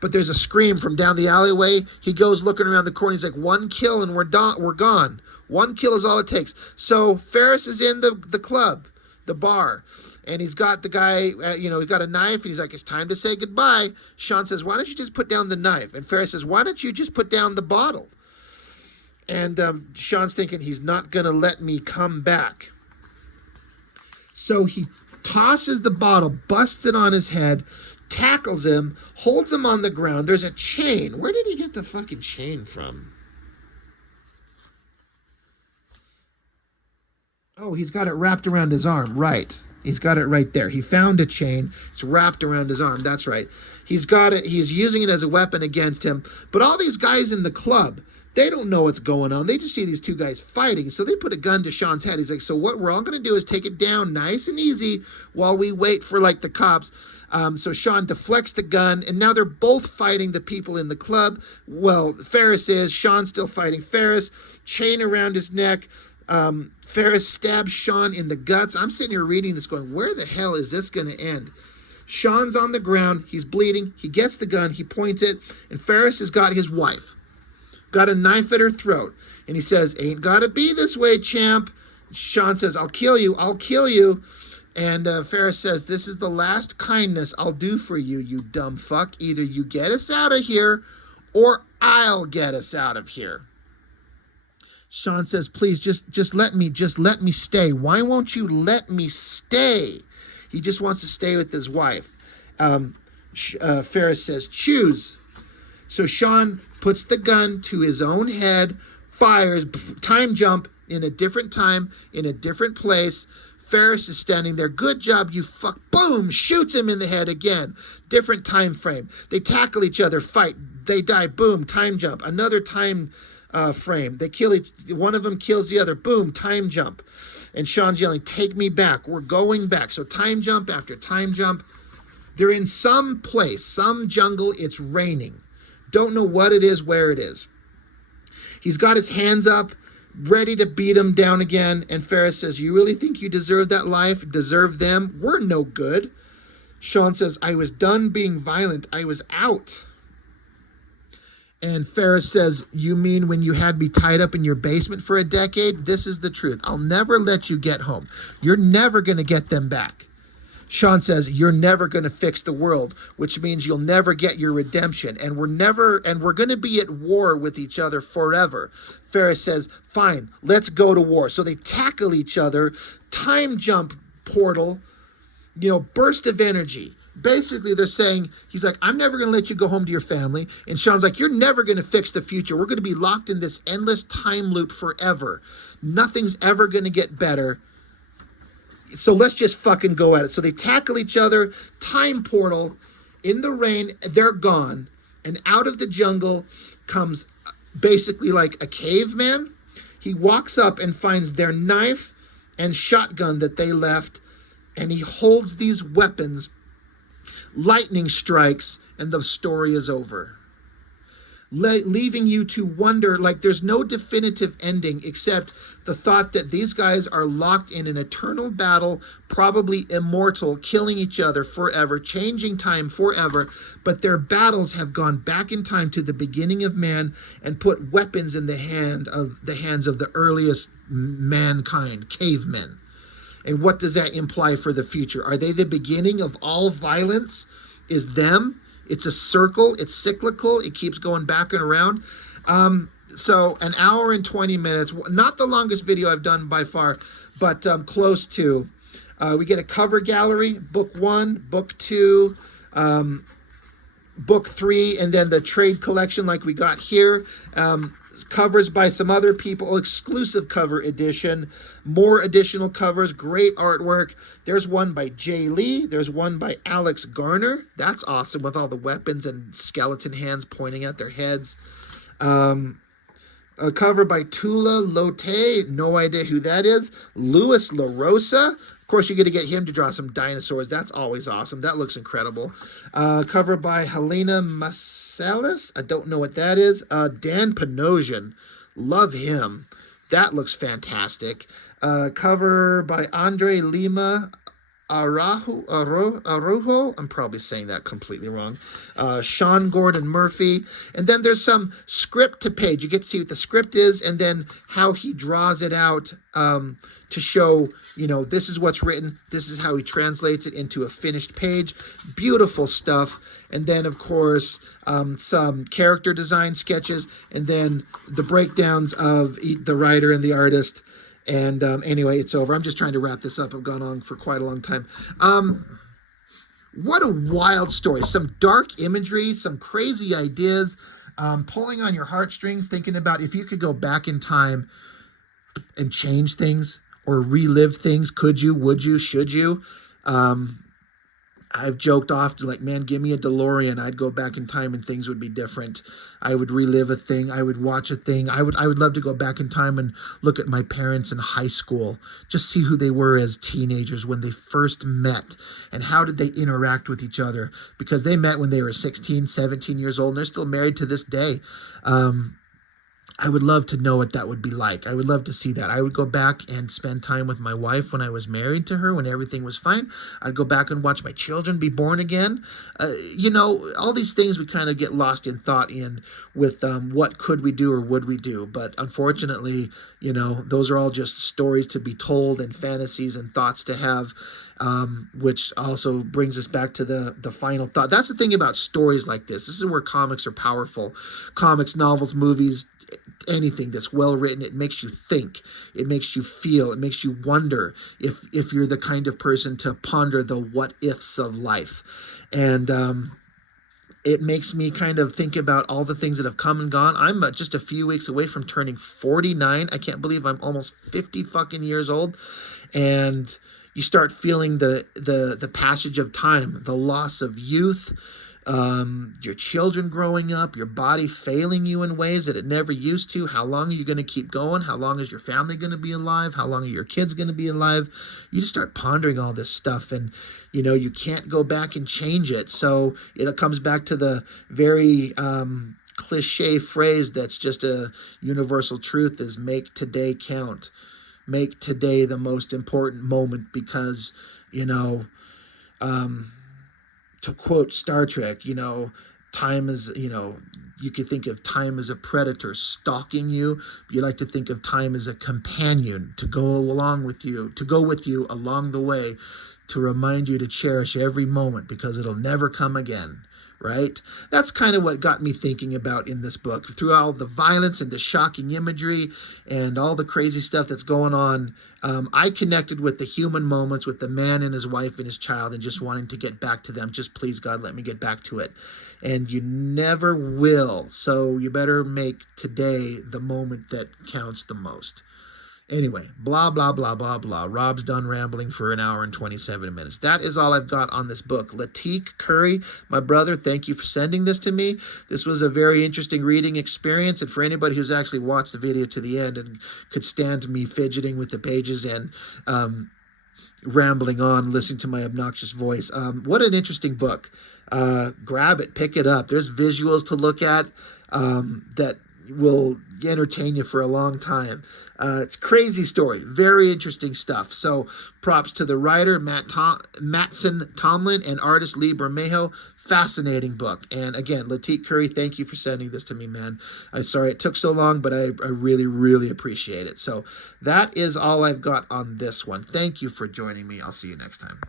But there's a scream from down the alleyway. He goes looking around the corner. He's like, one kill and we're gone. One kill is all it takes. So Ferris is in the club, the bar, and he's got the guy, he's got a knife, and he's like, it's time to say goodbye. Sean says, why don't you just put down the knife? And Ferris says, why don't you just put down the bottle? And Sean's thinking, he's not going to let me come back. So he tosses the bottle, busts it on his head, tackles him, holds him on the ground. There's a chain. Where did he get the fucking chain from? Oh, he's got it wrapped around his arm. Right. He's got it right there. He found a chain. It's wrapped around his arm. That's right. He's got it. He's using it as a weapon against him. But all these guys in the club, they don't know what's going on. They just see these two guys fighting. So they put a gun to Sean's head. He's like, so what we're all going to do is take it down nice and easy while we wait for like the cops. So Sean deflects the gun, and now they're both fighting the people in the club. Well, Ferris is. Sean's still fighting Ferris. Chain around his neck. Ferris stabs Sean in the guts. I'm sitting here reading this going, where the hell is this going to end? Sean's on the ground. He's bleeding. He gets the gun. He points it. And Ferris has got his wife. Got a knife at her throat. And he says, ain't got to be this way, champ. Sean says, I'll kill you. I'll kill you. And Ferris says, this is the last kindness I'll do for you, you dumb fuck. Either you get us out of here or I'll get us out of here. Sean says, please, just let me stay. Why won't you let me stay? He just wants to stay with his wife. Ferris says, choose. So Sean puts the gun to his own head, fires, time jump in a different time, in a different place. Ferris is standing there. Good job, you fuck. Boom, shoots him in the head again. Different time frame. They tackle each other, fight. They die. Boom, time jump. Another time frame. They kill one of them kills the other. Boom, time jump. And Sean's yelling, take me back. We're going back. So time jump after time jump. They're in some place, some jungle. It's raining. Don't know what it is, where it is. He's got his hands up, ready to beat him down again. And Ferris says, you really think you deserve that life? Deserve them? We're no good. Sean says, I was done being violent. I was out. And Ferris says, you mean when you had me tied up in your basement for a decade? This is the truth. I'll never let you get home. You're never going to get them back. Sean says, you're never going to fix the world, which means you'll never get your redemption. And we're going to be at war with each other forever. Ferris says, fine, let's go to war. So they tackle each other, time jump portal, burst of energy. Basically, they're saying, he's like, I'm never going to let you go home to your family. And Sean's like, you're never going to fix the future. We're going to be locked in this endless time loop forever. Nothing's ever going to get better. So let's just fucking go at it. So they tackle each other, time portal, in the rain, they're gone. And out of the jungle comes basically like a caveman. He walks up and finds their knife and shotgun that they left. And he holds these weapons. Lightning strikes, and the story is over. Leaving you to wonder, like there's no definitive ending except the thought that these guys are locked in an eternal battle, probably immortal, killing each other forever, changing time forever, but their battles have gone back in time to the beginning of man and put weapons in the hands of the earliest mankind, cavemen. And what does that imply for the future? Are they the beginning of all violence? Is them? It's a circle. It's cyclical. It keeps going back and around. So an hour and 20 minutes. Not the longest video I've done by far, but close to. We get a cover gallery, book 1, book 2, book 3, and then the trade collection like we got here. Covers by some other people, exclusive cover edition, more additional covers, great artwork. There's one by Jay Lee. There's one by Alex Garner. That's awesome with all the weapons and skeleton hands pointing at their heads. A cover by Tula Lotte. No idea who that is. Louis LaRosa. Of course, you're going to get him to draw some dinosaurs. That's always awesome. That looks incredible. Cover by Helena Masalis. I don't know what that is. Dan Panosian. Love him. That looks fantastic. Cover by Andre Lima Arujo. I'm probably saying that completely wrong. Sean Gordon Murphy. And then there's some script to page. You get to see what the script is and then how he draws it out to show, this is what's written. This is how he translates it into a finished page. Beautiful stuff. And then, of course, some character design sketches. And then the breakdowns of the writer and the artist. And anyway, it's over. I'm just trying to wrap this up. I've gone on for quite a long time. What a wild story. Some dark imagery, some crazy ideas, pulling on your heartstrings, thinking about if you could go back in time and change things or relive things. Could you? Would you? Should you? I've joked often, like, man, give me a DeLorean. I'd go back in time and things would be different. I would relive a thing. I would watch a thing. I would love to go back in time and look at my parents in high school, just see who they were as teenagers when they first met and how did they interact with each other, because they met when they were 16, 17 years old and they're still married to this day. I would love to know what that would be like. I would love to see that. I would go back and spend time with my wife when I was married to her, when everything was fine. I'd go back and watch my children be born again. All these things we kind of get lost in thought in with what could we do or would we do. But unfortunately, those are all just stories to be told and fantasies and thoughts to have. Which also brings us back to the final thought. That's the thing about stories like this. This is where comics are powerful. Comics, novels, movies, anything that's well written, it makes you think, it makes you feel, it makes you wonder if you're the kind of person to ponder the what ifs of life. And it makes me kind of think about all the things that have come and gone. I'm just a few weeks away from turning 49. I can't believe I'm almost 50 fucking years old. And you start feeling the passage of time, the loss of youth, your children growing up, your body failing you in ways that it never used to. How long are you going to keep going? How long is your family going to be alive? How long are your kids going to be alive? You just start pondering all this stuff, and you can't go back and change it. So it comes back to the very cliche phrase that's just a universal truth, is make today count. Make today the most important moment, because, to quote Star Trek, time is, you could think of time as a predator stalking you. You like to think of time as a companion to go along with you, to go with you along the way, to remind you to cherish every moment because it'll never come again. Right? That's kind of what got me thinking about in this book. Through all the violence and the shocking imagery and all the crazy stuff that's going on, I connected with the human moments, with the man and his wife and his child, and just wanting to get back to them. Just please, God, let me get back to it. And you never will. So you better make today the moment that counts the most. Anyway, blah, blah, blah, blah, blah. Rob's done rambling for an hour and 27 minutes. That is all I've got on this book. Latik Curry, my brother, thank you for sending this to me. This was a very interesting reading experience. And for anybody who's actually watched the video to the end and could stand me fidgeting with the pages and rambling on, listening to my obnoxious voice, what an interesting book. Grab it, pick it up. There's visuals to look at that will entertain you for a long time. It's a crazy story, very interesting stuff. So props to the writer, Matson Tomlin, and artist Lee Bermejo. Fascinating book. And again, Latik Curry, thank you for sending this to me, man. I'm sorry it took so long, but I really, really appreciate it. So that is all I've got on this one. Thank you for joining me. I'll see you next time.